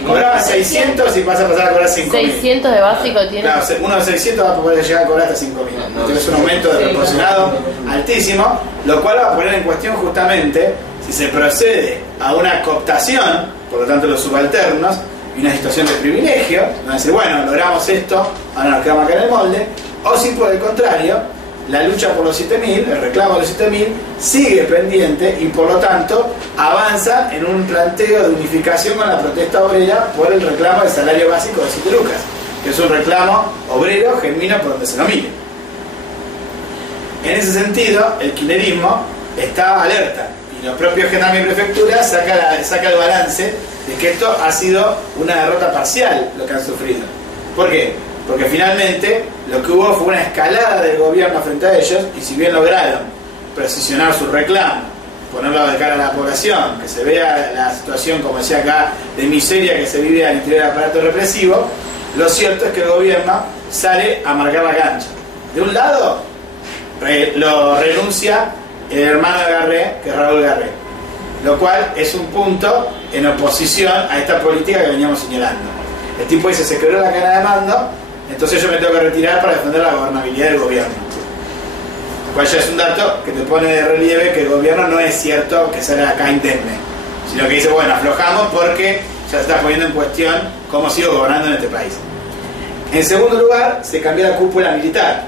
Cobraba 600 y pasa a pasar a cobrar 5.000. 600 de básico tiene. Claro, uno de 600 va a poder llegar a cobrar hasta 5.000. Entonces es un aumento desproporcionado altísimo, lo cual va a poner en cuestión justamente si se procede a una cooptación, por lo tanto los subalternos, y una situación de privilegio, van a decir, bueno, logramos esto, ahora nos quedamos acá en el molde, o si por el contrario, la lucha por los 7.000, el reclamo de los 7.000, sigue pendiente y por lo tanto avanza en un planteo de unificación con la protesta obrera por el reclamo del salario básico de 7 lucas, que es un reclamo obrero genuino por donde se lo mire. En ese sentido, el kirchnerismo está alerta y los propios generales de prefectura saca el balance de que esto ha sido una derrota parcial lo que han sufrido. ¿Por qué? Porque finalmente lo que hubo fue una escalada del gobierno frente a ellos, y si bien lograron precisionar su reclamo, ponerlo de cara a la población, que se vea la situación, como decía acá, de miseria que se vive al interior del aparato represivo, lo cierto es que el gobierno sale a marcar la cancha. De un lado, lo renuncia el hermano de Garré, que es Raúl Garré, lo cual es un punto en oposición a esta política que veníamos señalando. El tipo dice, se quebró la cadena de mando, entonces yo me tengo que retirar para defender la gobernabilidad del gobierno. Cual ya es un dato que te pone de relieve que el gobierno no es cierto que salga acá indemne, sino que dice, bueno, aflojamos porque ya se está poniendo en cuestión cómo sigo gobernando en este país. En segundo lugar, se cambió la cúpula militar.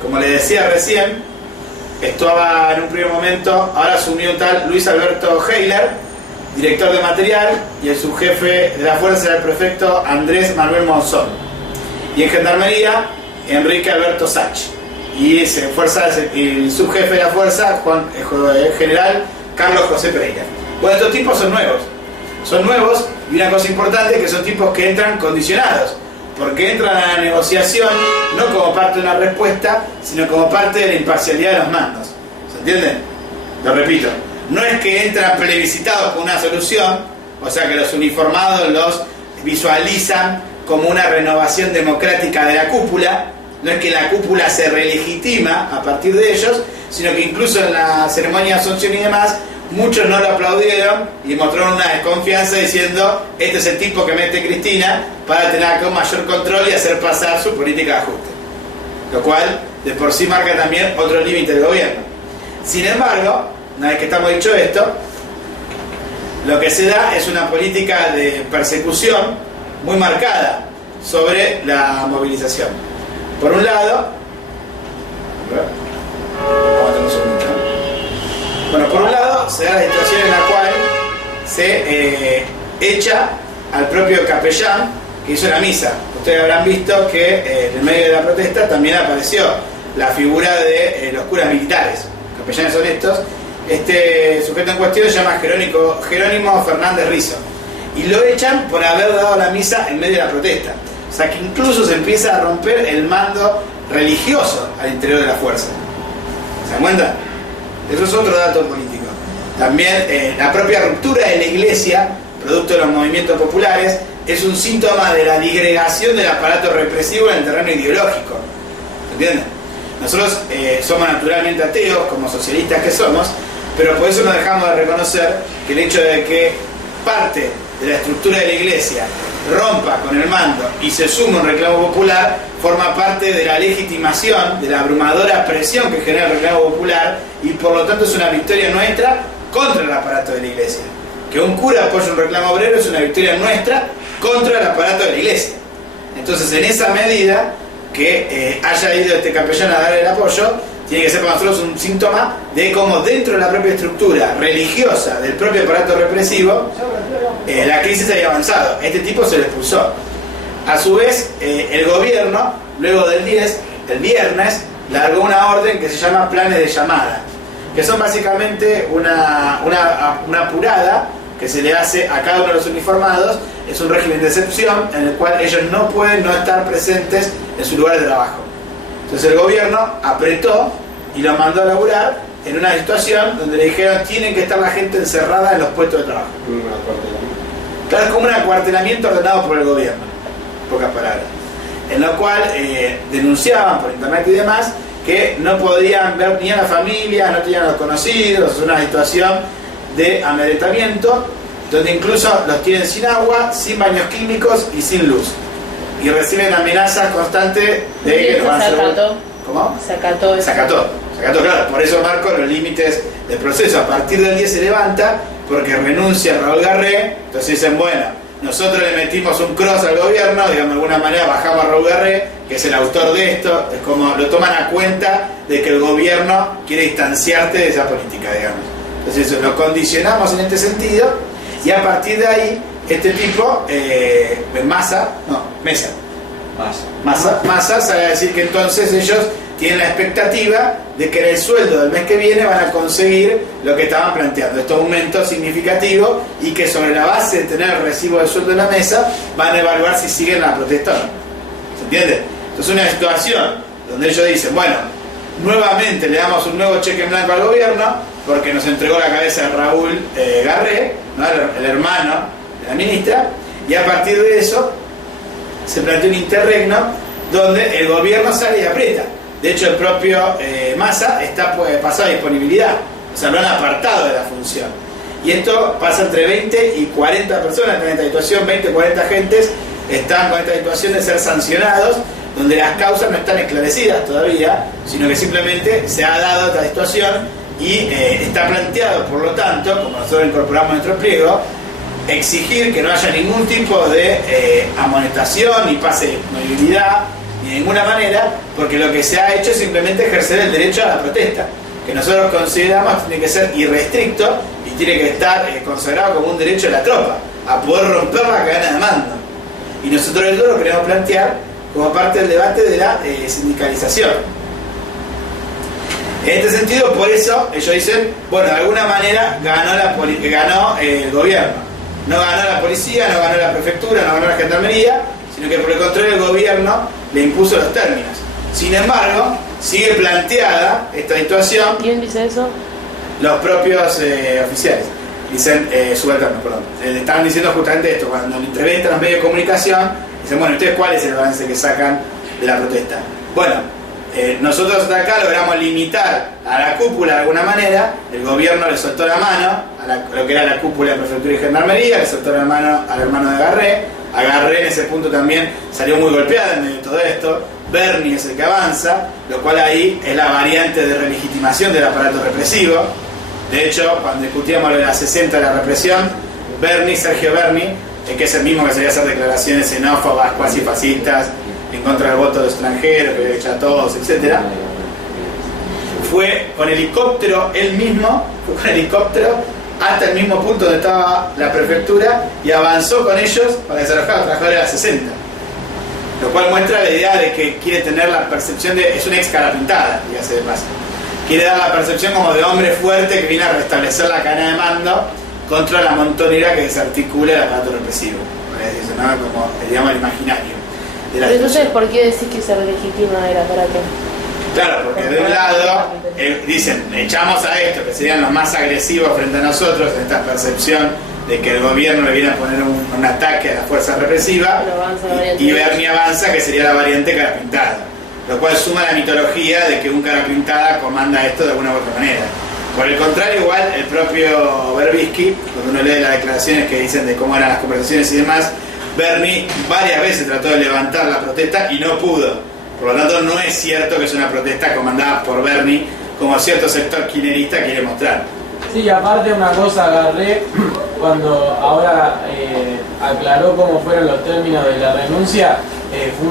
Como les decía recién, estaba en un primer momento, ahora asumió un tal Luis Alberto Heiler, director de material, y el subjefe de la fuerza era el prefecto Andrés Manuel Monzón. Y en gendarmería, Enrique Alberto Sach. Y el subjefe de la fuerza, el general Carlos José Pereira. Bueno, estos tipos son nuevos. Son nuevos, y una cosa importante, que son tipos que entran condicionados, porque entran a la negociación no como parte de una respuesta, sino como parte de la imparcialidad de los mandos. ¿Se entiende? Lo repito. No es que entran plebiscitados con una solución, o sea que los uniformados los visualizan como una renovación democrática de la cúpula, no es que la cúpula se relegitima a partir de ellos, sino que incluso en la ceremonia de asunción y demás, muchos no lo aplaudieron y mostraron una desconfianza diciendo, este es el tipo que mete Cristina para tener acá un mayor control y hacer pasar su política de ajuste. Lo cual de por sí marca también otro límite del gobierno. Sin embargo, una vez que estamos dicho esto, lo que se da es una política de persecución muy marcada sobre la movilización. Por un lado, se da la situación en la cual se echa al propio capellán que hizo la misa. Ustedes habrán visto que en el medio de la protesta también apareció la figura de los curas militares, capellanes honestos. Este sujeto en cuestión se llama Jerónimo Fernández Rizo, y lo echan por haber dado la misa en medio de la protesta. O sea que incluso se empieza a romper el mando religioso al interior de la fuerza. ¿Se dan cuenta? Eso es otro dato político. También la propia ruptura de la iglesia, producto de los movimientos populares, es un síntoma de la disgregación del aparato represivo en el terreno ideológico. ¿Entienden? Nosotros somos naturalmente ateos, como socialistas que somos, pero por eso no dejamos de reconocer que el hecho de que parte de la estructura de la iglesia rompa con el mando y se suma un reclamo popular, forma parte de la legitimación, de la abrumadora presión que genera el reclamo popular, y por lo tanto es una victoria nuestra contra el aparato de la iglesia. Que un cura apoye un reclamo obrero es una victoria nuestra contra el aparato de la iglesia. Entonces, en esa medida que haya ido este capellán a dar el apoyo, tiene que ser para nosotros un síntoma de cómo dentro de la propia estructura religiosa del propio aparato represivo la crisis había avanzado. Este tipo se lo expulsó. A su vez, el gobierno, luego del 10, el viernes, largó una orden que se llama planes de llamada, que son básicamente una apurada que se le hace a cada uno de los uniformados. Es un régimen de excepción en el cual ellos no pueden no estar presentes en su lugar de trabajo. Entonces el gobierno apretó y los mandó a laburar en una situación donde le dijeron tienen que estar la gente encerrada en los puestos de trabajo. Claro, es como un acuartelamiento ordenado por el gobierno, en pocas palabras, en lo cual denunciaban por internet y demás que no podían ver ni a la familia, no tenían a los conocidos. Es una situación de amedrentamiento donde incluso los tienen sin agua, sin baños químicos y sin luz, y reciben amenazas constantes de que los van a hacer... ¿Cómo? Se acató, claro. Por eso marco los límites del proceso. A partir del 10 se levanta porque renuncia Raúl Garré. Entonces dicen, bueno, nosotros le metimos un cross al gobierno, digamos, de alguna manera bajamos a Raúl Garré, que es el autor de esto. Es como lo toman a cuenta de que el gobierno quiere distanciarte de esa política, digamos. Entonces eso, lo condicionamos en este sentido, y a partir de ahí este tipo, Massa sale a decir que entonces ellos tienen la expectativa de que en el sueldo del mes que viene van a conseguir lo que estaban planteando, este aumento significativo, y que sobre la base de tener el recibo de sueldo en la mesa van a evaluar si siguen la protesta o no. ¿Se entiende? Entonces una situación donde ellos dicen, bueno, nuevamente le damos un nuevo cheque en blanco al gobierno porque nos entregó la cabeza de Raúl Garré, ¿no? el hermano de la ministra, y a partir de eso se plantea un interregno donde el gobierno sale y aprieta. De hecho, el propio Massa está pasado a disponibilidad, o sea, lo han apartado de la función. y esto pasa entre 20 y 40 personas en esta situación, 20 40 agentes están con esta situación de ser sancionados, donde las causas no están esclarecidas todavía, sino que simplemente se ha dado esta situación y está planteado, por lo tanto, como nosotros incorporamos en nuestro pliego, exigir que no haya ningún tipo de amonestación, ni pase de movilidad, ni de ninguna manera, porque lo que se ha hecho es simplemente ejercer el derecho a la protesta, que nosotros consideramos que tiene que ser irrestricto y tiene que estar consagrado como un derecho de la tropa, a poder romper la cadena de mando. Y nosotros esto lo queremos plantear como parte del debate de la sindicalización. En este sentido, por eso ellos dicen, bueno, de alguna manera ganó el gobierno. No ganó la policía, no ganó la prefectura, no ganó la gendarmería, sino que por el contrario el gobierno le impuso los términos. Sin embargo, sigue planteada esta situación. ¿Quién dice eso? Los propios oficiales. Dicen, subalternos, perdón. Estaban diciendo justamente esto, cuando le entrevistan a los medios de comunicación, dicen, bueno, ¿ustedes cuál es el balance que sacan de la protesta? Bueno, nosotros de acá logramos limitar a la cúpula de alguna manera, el gobierno le soltó la mano a lo que era la cúpula de prefectura y gendarmería, le soltó la mano al hermano de Garré. A Garré en ese punto también salió muy golpeada en medio de todo esto. Bernie es el que avanza, lo cual ahí es la variante de relegitimación del aparato represivo. De hecho, cuando discutíamos lo de la 60 de la represión, Sergio Bernie, que es el mismo que salía a hacer declaraciones xenófobas, cuasi fascistas, en contra del voto de extranjeros, que había hecho a todos, etc. Fue con helicóptero él mismo, hasta el mismo punto donde estaba la prefectura y avanzó con ellos para desalojar a los trabajadores de la 60. Lo cual muestra la idea de que quiere tener la percepción de... es una ex cara pintada, dígase de paso. Quiere dar la percepción como de hombre fuerte que viene a restablecer la cadena de mando contra la montonera que desarticula el aparato represivo. Eso, ¿no? Como, digamos, el imaginario. Pero entonces, ¿por qué decís que se legitima el aparato? Claro, porque de un lado dicen, echamos a estos que serían los más agresivos frente a nosotros, en esta percepción de que el gobierno le viene a poner un ataque a la fuerza represiva, y Bernie avanza, que sería la variante cara pintada, lo cual suma la mitología de que un cara pintada comanda esto de alguna u otra manera. Por el contrario, igual el propio Berbisky, cuando uno lee las declaraciones que dicen de cómo eran las conversaciones y demás, Bernie varias veces trató de levantar la protesta y no pudo. Por lo tanto, no es cierto que es una protesta comandada por Bernie, como cierto sector kirchnerista quiere mostrar. Sí, aparte una cosa, Garré, cuando ahora aclaró cómo fueron los términos de la renuncia, fue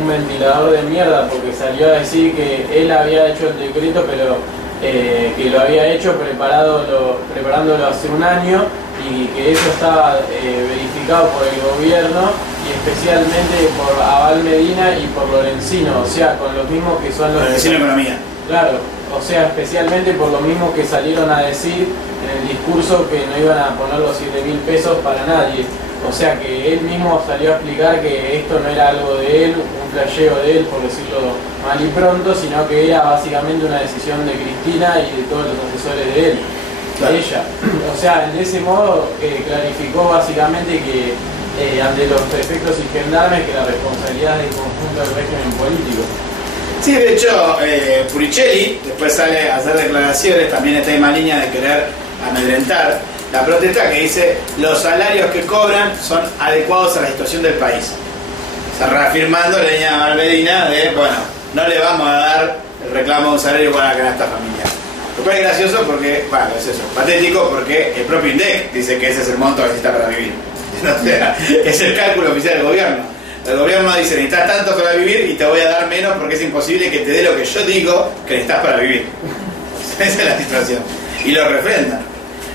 un ventilador de mierda, porque salió a decir que él había hecho el decreto, pero que lo había hecho preparándolo hace un año, y que eso estaba verificado por el gobierno y especialmente por Abal Medina y por Lorenzino, o sea, con los mismos que son los... Lorenzino Economía. Claro, o sea, especialmente por lo mismo que salieron a decir en el discurso que no iban a poner los 7.000 pesos para nadie. O sea, que él mismo salió a explicar que esto no era algo de él, un flasheo de él, por decirlo mal y pronto, sino que era básicamente una decisión de Cristina y de todos los asesores de él, de ella. O sea, de ese modo clarificó básicamente que ante los prefectos y gendarmes que la responsabilidad es del conjunto del régimen político. Sí, de hecho, Puricelli después sale a hacer declaraciones, también está en la línea de querer amedrentar la protesta, que dice los salarios que cobran son adecuados a la situación del país. O sea, reafirmando la línea de Medina de, bueno, no le vamos a dar el reclamo de un salario igual a la canasta familiar. Lo cual es gracioso porque, bueno, gracioso, patético, porque el propio INDEC dice que ese es el monto que necesita para vivir. O sea, es el cálculo oficial del gobierno. El gobierno dice, necesitas tanto para vivir y te voy a dar menos porque es imposible que te dé lo que yo digo que necesitas para vivir. Esa es la situación. Y lo refrendan.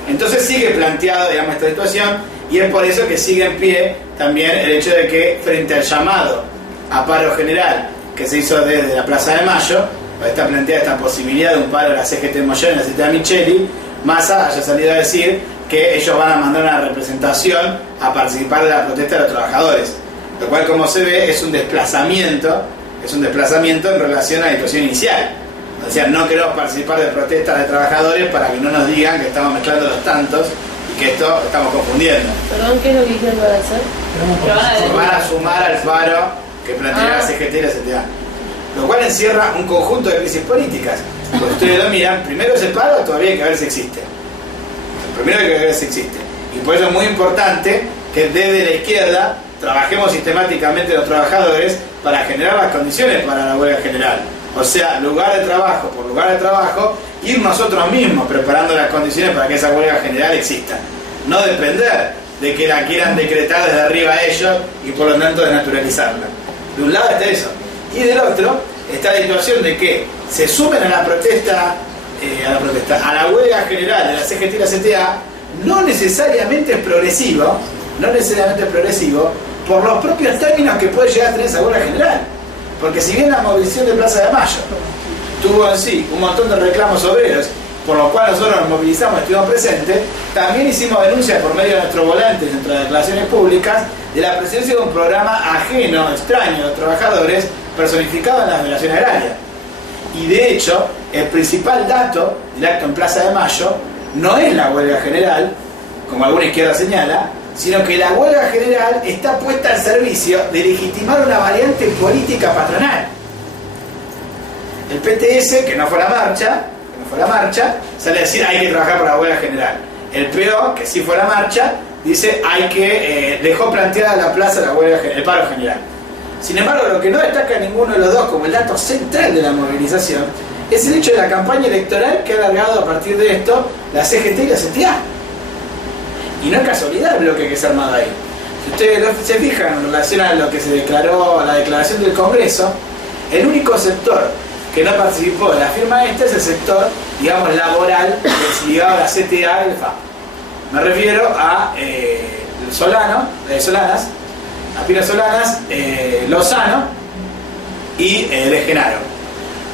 Entonces sigue planteado, digamos, esta situación, y es por eso que sigue en pie también el hecho de que frente al llamado a paro general que se hizo desde la Plaza de Mayo, está planteada esta posibilidad de un paro de la CGT Moyano y la CGT Micheli, Massa haya salido a decir que ellos van a mandar una representación a participar de la protesta de los trabajadores, lo cual, como se ve, es un desplazamiento en relación a la situación inicial. O sea, no queremos participar de protestas de trabajadores para que no nos digan que estamos mezclando los tantos y que esto estamos confundiendo. Perdón, ¿qué es lo que dijeron para hacer? Se van a sumar al paro que plantea la CGT y la CTA. Lo cual encierra un conjunto de crisis políticas. Porque ustedes lo miran, primero ese paro todavía hay que ver si existe. Primero hay que ver si existe. Y por eso es muy importante que desde la izquierda trabajemos sistemáticamente los trabajadores para generar las condiciones para la huelga general. O sea, lugar de trabajo por lugar de trabajo, ir nosotros mismos preparando las condiciones para que esa huelga general exista. No depender de que la quieran decretar desde arriba a ellos y por lo tanto desnaturalizarla. De un lado está eso. Y del otro está la situación de que se sumen a la protesta, a la huelga general de la CGT y la CTA, no necesariamente es progresivo, por los propios términos que puede llegar a tener esa huelga general. Porque si bien la movilización de Plaza de Mayo tuvo en sí un montón de reclamos obreros, por lo cual nosotros nos movilizamos y estuvimos presentes, también hicimos denuncias por medio de nuestros volantes, de nuestras declaraciones públicas, de la presencia de un programa ajeno, extraño a los trabajadores, personificado en la Federación Agraria. Y de hecho, el principal dato del acto en Plaza de Mayo no es la huelga general, como alguna izquierda señala, sino que la huelga general está puesta al servicio de legitimar una variante política patronal. El PTS, que no fue a la marcha, sale a decir hay que trabajar por la huelga general. El PO, que sí fue a la marcha, dice dejó planteada la plaza el paro general. Sin embargo, lo que no destaca ninguno de los dos como el dato central de la movilización es el hecho de la campaña electoral que ha alargado a partir de esto la CGT y la CTA. Y no es casualidad el bloque que se ha armado ahí. Si ustedes se fijan en relación a lo que se declaró, a la declaración del Congreso, el único sector que no participó de la firma es el sector, digamos, laboral, ligado a la CTA y el FAP. Me refiero a Solanas, a Pino Solanas, Lozano y de Genaro,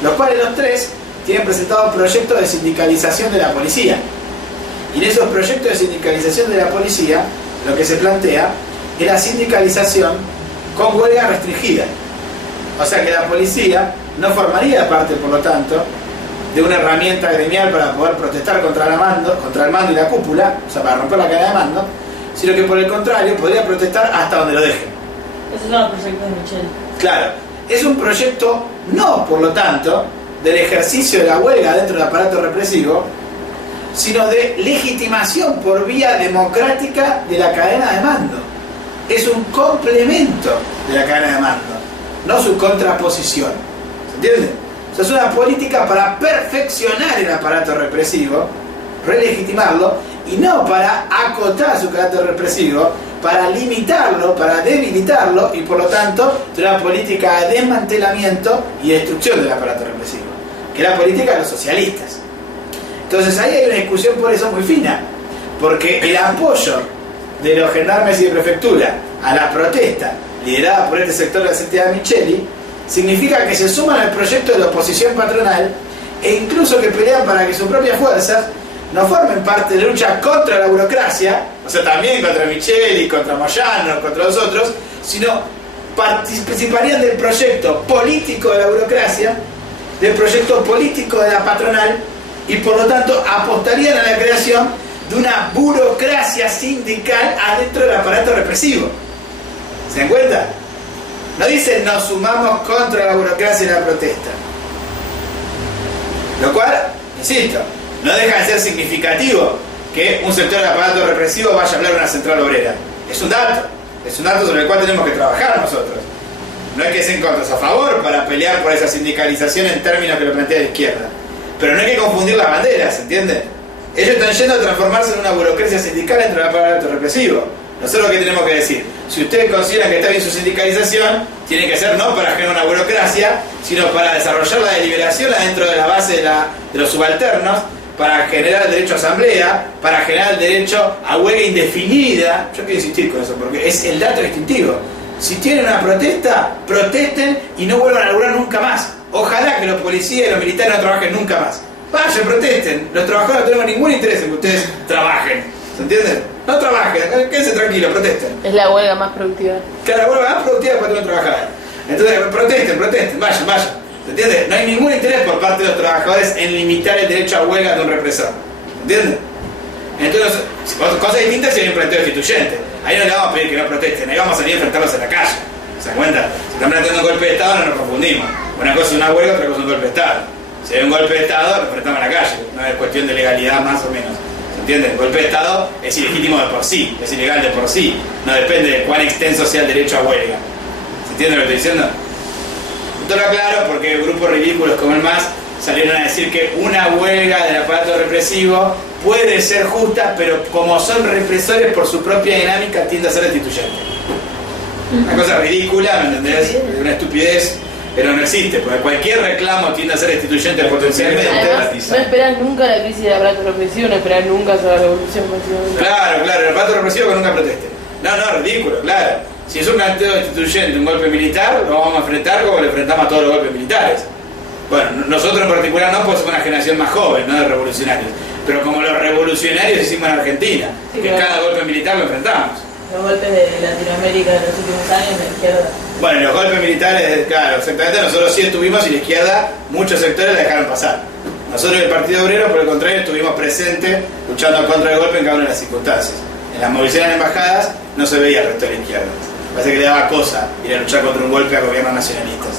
los cuales los tres tienen presentado proyectos de sindicalización de la policía. Y en esos proyectos de sindicalización de la policía, lo que se plantea es la sindicalización con huelga restringida. O sea que la policía no formaría parte, por lo tanto, de una herramienta gremial para poder protestar contra el mando y la cúpula, o sea, para romper la cadena de mando, sino que por el contrario podría protestar hasta donde lo dejen. Esos son los proyectos de Michel. Claro, es un proyecto no, por lo tanto, del ejercicio de la huelga dentro del aparato represivo, sino de legitimación por vía democrática de la cadena de mando. Es un complemento de la cadena de mando, no su contraposición. ¿Se entiende? O sea, es una política para perfeccionar el aparato represivo, relegitimarlo, y no para acotar su carácter represivo, para limitarlo, para debilitarlo, y por lo tanto tener una política de desmantelamiento y destrucción del aparato represivo, que es la política de los socialistas. Entonces ahí hay una discusión por eso muy fina, porque el apoyo de los gendarmes y de prefectura a la protesta liderada por este sector de la CTA Micheli significa que se suman al proyecto de la oposición patronal e incluso que pelean para que sus propias fuerzas no formen parte de la lucha contra la burocracia, o sea, también contra Micheli, contra Moyano, contra los otros, sino participarían del proyecto político de la burocracia, del proyecto político de la patronal, y por lo tanto apostarían a la creación de una burocracia sindical adentro del aparato represivo. ¿Se dan cuenta? No dicen nos sumamos contra la burocracia y la protesta. Lo cual, insisto, no deja de ser significativo que un sector del aparato represivo vaya a hablar de una central obrera. Es un dato sobre el cual tenemos que trabajar nosotros. No hay que ser en contra, es a favor para pelear por esa sindicalización en términos que lo plantea la izquierda. Pero no hay que confundir las banderas, ¿entienden? Ellos están yendo a transformarse en una burocracia sindical dentro del aparato represivo. Nosotros, ¿qué tenemos que decir? Si ustedes consideran que está bien su sindicalización, tiene que ser no para generar una burocracia, sino para desarrollar la deliberación adentro de la base de los subalternos, para generar el derecho a asamblea, para generar el derecho a huelga indefinida. Yo quiero insistir con eso, porque es el dato distintivo. Si tienen una protesta, protesten y no vuelvan a laburar nunca más. Ojalá que los policías y los militares no trabajen nunca más. Vayan, protesten. Los trabajadores no tenemos ningún interés en que ustedes trabajen. ¿Se entiende? No trabajen, quédense tranquilos, protesten. Es la huelga más productiva. Claro, la huelga más productiva para no trabajar. Entonces, protesten, vayan. ¿Se entiende? No hay ningún interés por parte de los trabajadores en limitar el derecho a huelga de un represor. ¿Se entiende? Entonces, cosas distintas si hay un planteo destituyente. Ahí no le vamos a pedir que no protesten, ahí vamos a salir a enfrentarlos en la calle. ¿Se dan cuenta? Si están planteando un golpe de Estado, no nos confundimos. Una cosa es una huelga, otra cosa es un golpe de Estado. Si hay un golpe de Estado, lo enfrentamos en la calle. No es cuestión de legalidad, más o menos. ¿Se ¿Se entiende? El golpe de Estado es ilegítimo de por sí, es ilegal de por sí, no depende de cuán extenso sea el derecho a huelga. ¿Se entiende lo que estoy diciendo? Esto lo aclaro porque grupos ridículos como el MAS salieron a decir que una huelga del aparato represivo puede ser justa, pero como son represores por su propia dinámica tiende a ser destituyente. Una cosa ridícula, ¿me entendés? Una estupidez, pero no existe, porque cualquier reclamo tiende a ser destituyente potencialmente. Además, no esperás nunca la crisis del aparato represivo, no esperás nunca la revolución, básicamente. Claro, el aparato represivo que nunca proteste. No, ridículo, claro. Si es un canteo destituyente, un golpe militar, lo vamos a enfrentar como le enfrentamos a todos los golpes militares. Bueno, nosotros en particular no, porque somos una generación más joven, no de revolucionarios. Pero como los revolucionarios hicimos en Argentina, sí, que cada golpe militar lo enfrentamos. Los golpes de Latinoamérica de los últimos años, la izquierda. Bueno, los golpes militares, claro, exactamente, nosotros sí estuvimos y la izquierda, muchos sectores la dejaron pasar. Nosotros el Partido Obrero, por el contrario, estuvimos presentes luchando contra el golpe en cada una de las circunstancias. En las movilizaciones en embajadas no se veía el resto de la izquierda. Parece que le daba cosa ir a luchar contra un golpe a gobiernos nacionalistas.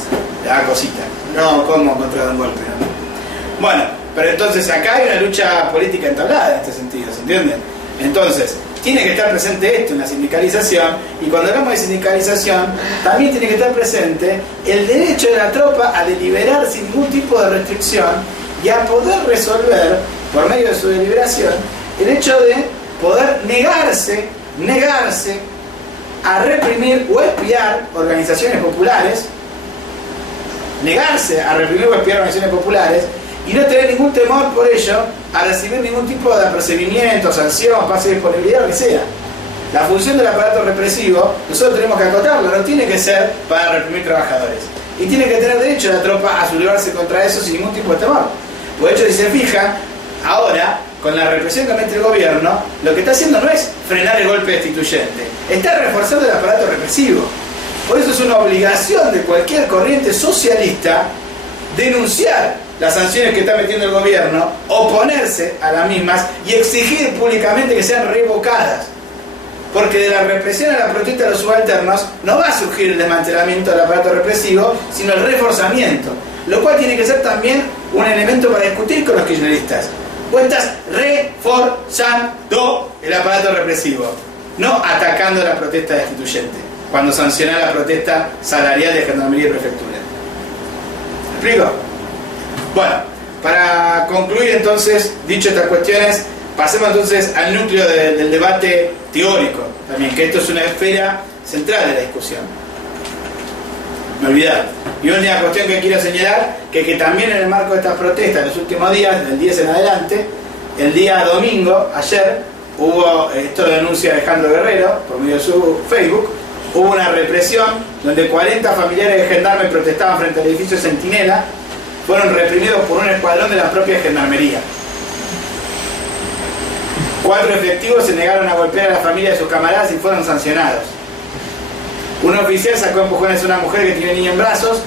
Le daba cosita. No, ¿cómo contra un golpe? No. Bueno, pero entonces acá hay una lucha política entablada en este sentido, ¿se entiende? Entonces, tiene que estar presente esto en la sindicalización, y cuando hablamos de sindicalización, también tiene que estar presente el derecho de la tropa a deliberar sin ningún tipo de restricción y a poder resolver, por medio de su deliberación, el hecho de poder negarse a reprimir o espiar organizaciones populares, negarse a reprimir o espiar organizaciones populares y no tener ningún temor por ello a recibir ningún tipo de apercibimiento, sanción, pase de disponibilidad, lo que sea. La función del aparato represivo, nosotros tenemos que acotarlo, no tiene que ser para reprimir trabajadores. Y tiene que tener derecho la tropa a sublevarse contra eso sin ningún tipo de temor. Por hecho, si se fijan, ahora, con la represión que mete el gobierno, lo que está haciendo no es frenar el golpe destituyente, está reforzando el aparato represivo. Por eso es una obligación de cualquier corriente socialista denunciar las sanciones que está metiendo el gobierno, oponerse a las mismas y exigir públicamente que sean revocadas. Porque de la represión a la protesta de los subalternos no va a surgir el desmantelamiento del aparato represivo, sino el reforzamiento, lo cual tiene que ser también un elemento para discutir con los kirchneristas. Vos estás reforzando el aparato represivo, no atacando la protesta destituyente, cuando sanciona la protesta salarial de Gendarmería y Prefectura. ¿Me explico? Bueno, para concluir entonces, dicho estas cuestiones, pasemos entonces al núcleo del debate teórico también, que esto es una esfera central de la discusión. Me olvidaba. Y una última cuestión que quiero señalar, que también en el marco de estas protestas, en los últimos días, del 10 en adelante, el día domingo, ayer, hubo, esto lo denuncia Alejandro Guerrero, por medio de su Facebook, hubo una represión donde 40 familiares de gendarmes protestaban frente al edificio Centinela, fueron reprimidos por un escuadrón de la propia Gendarmería. 4 efectivos se negaron a golpear a la familia de sus camaradas y fueron sancionados. Un oficial sacó empujones a una mujer que tenía un niño en brazos.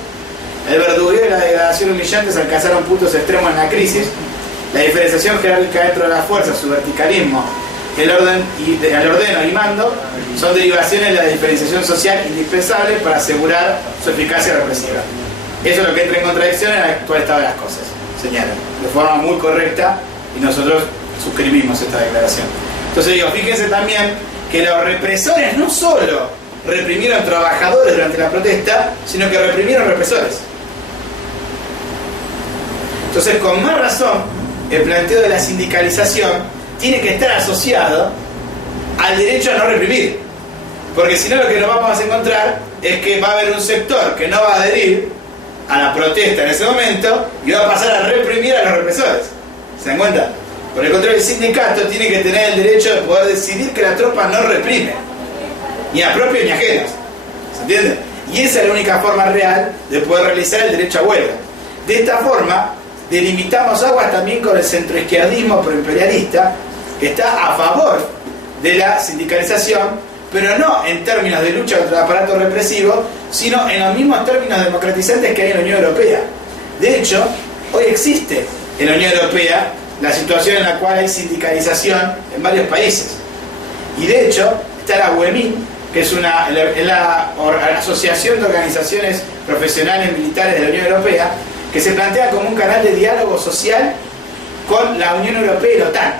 El verdugueo y la degradación humillantes alcanzaron puntos extremos en la crisis. La diferenciación jerárquica dentro de la fuerza, su verticalismo, el ordeno y mando son derivaciones de la diferenciación social indispensable para asegurar su eficacia represiva. Eso es lo que entra en contradicción en el actual estado de las cosas, señalan, de forma muy correcta, y nosotros suscribimos esta declaración. Entonces digo, fíjense también que los represores no solo reprimieron trabajadores durante la protesta, sino que reprimieron represores. Entonces, con más razón, el planteo de la sindicalización tiene que estar asociado al derecho a no reprimir, porque si no, lo que nos vamos a encontrar es que va a haber un sector que no va a adherir a la protesta en ese momento y va a pasar a reprimir a los represores. ¿Se dan cuenta? Por el contrario, el sindicato tiene que tener el derecho de poder decidir que la tropa no reprime, ni a propios ni ajenos. ¿Se entiende? Y esa es la única forma real de poder realizar el derecho a huelga. De esta forma, delimitamos aguas también con el centroizquierdismo proimperialista, que está a favor de la sindicalización, pero no en términos de lucha contra el aparato represivo, sino en los mismos términos democratizantes que hay en la Unión Europea. De hecho, hoy existe en la Unión Europea la situación en la cual hay sindicalización en varios países. Y de hecho, está la UEMIN, que es la Asociación de Organizaciones Profesionales Militares de la Unión Europea, que se plantea como un canal de diálogo social con la Unión Europea y la OTAN.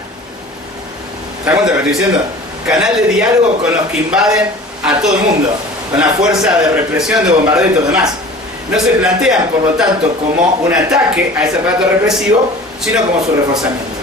¿Se dan cuenta lo que estoy diciendo? Canal de diálogo con los que invaden a todo el mundo, con la fuerza de represión, de bombardeo y todo lo demás. No se plantean, por lo tanto, como un ataque a ese aparato represivo, sino como su reforzamiento.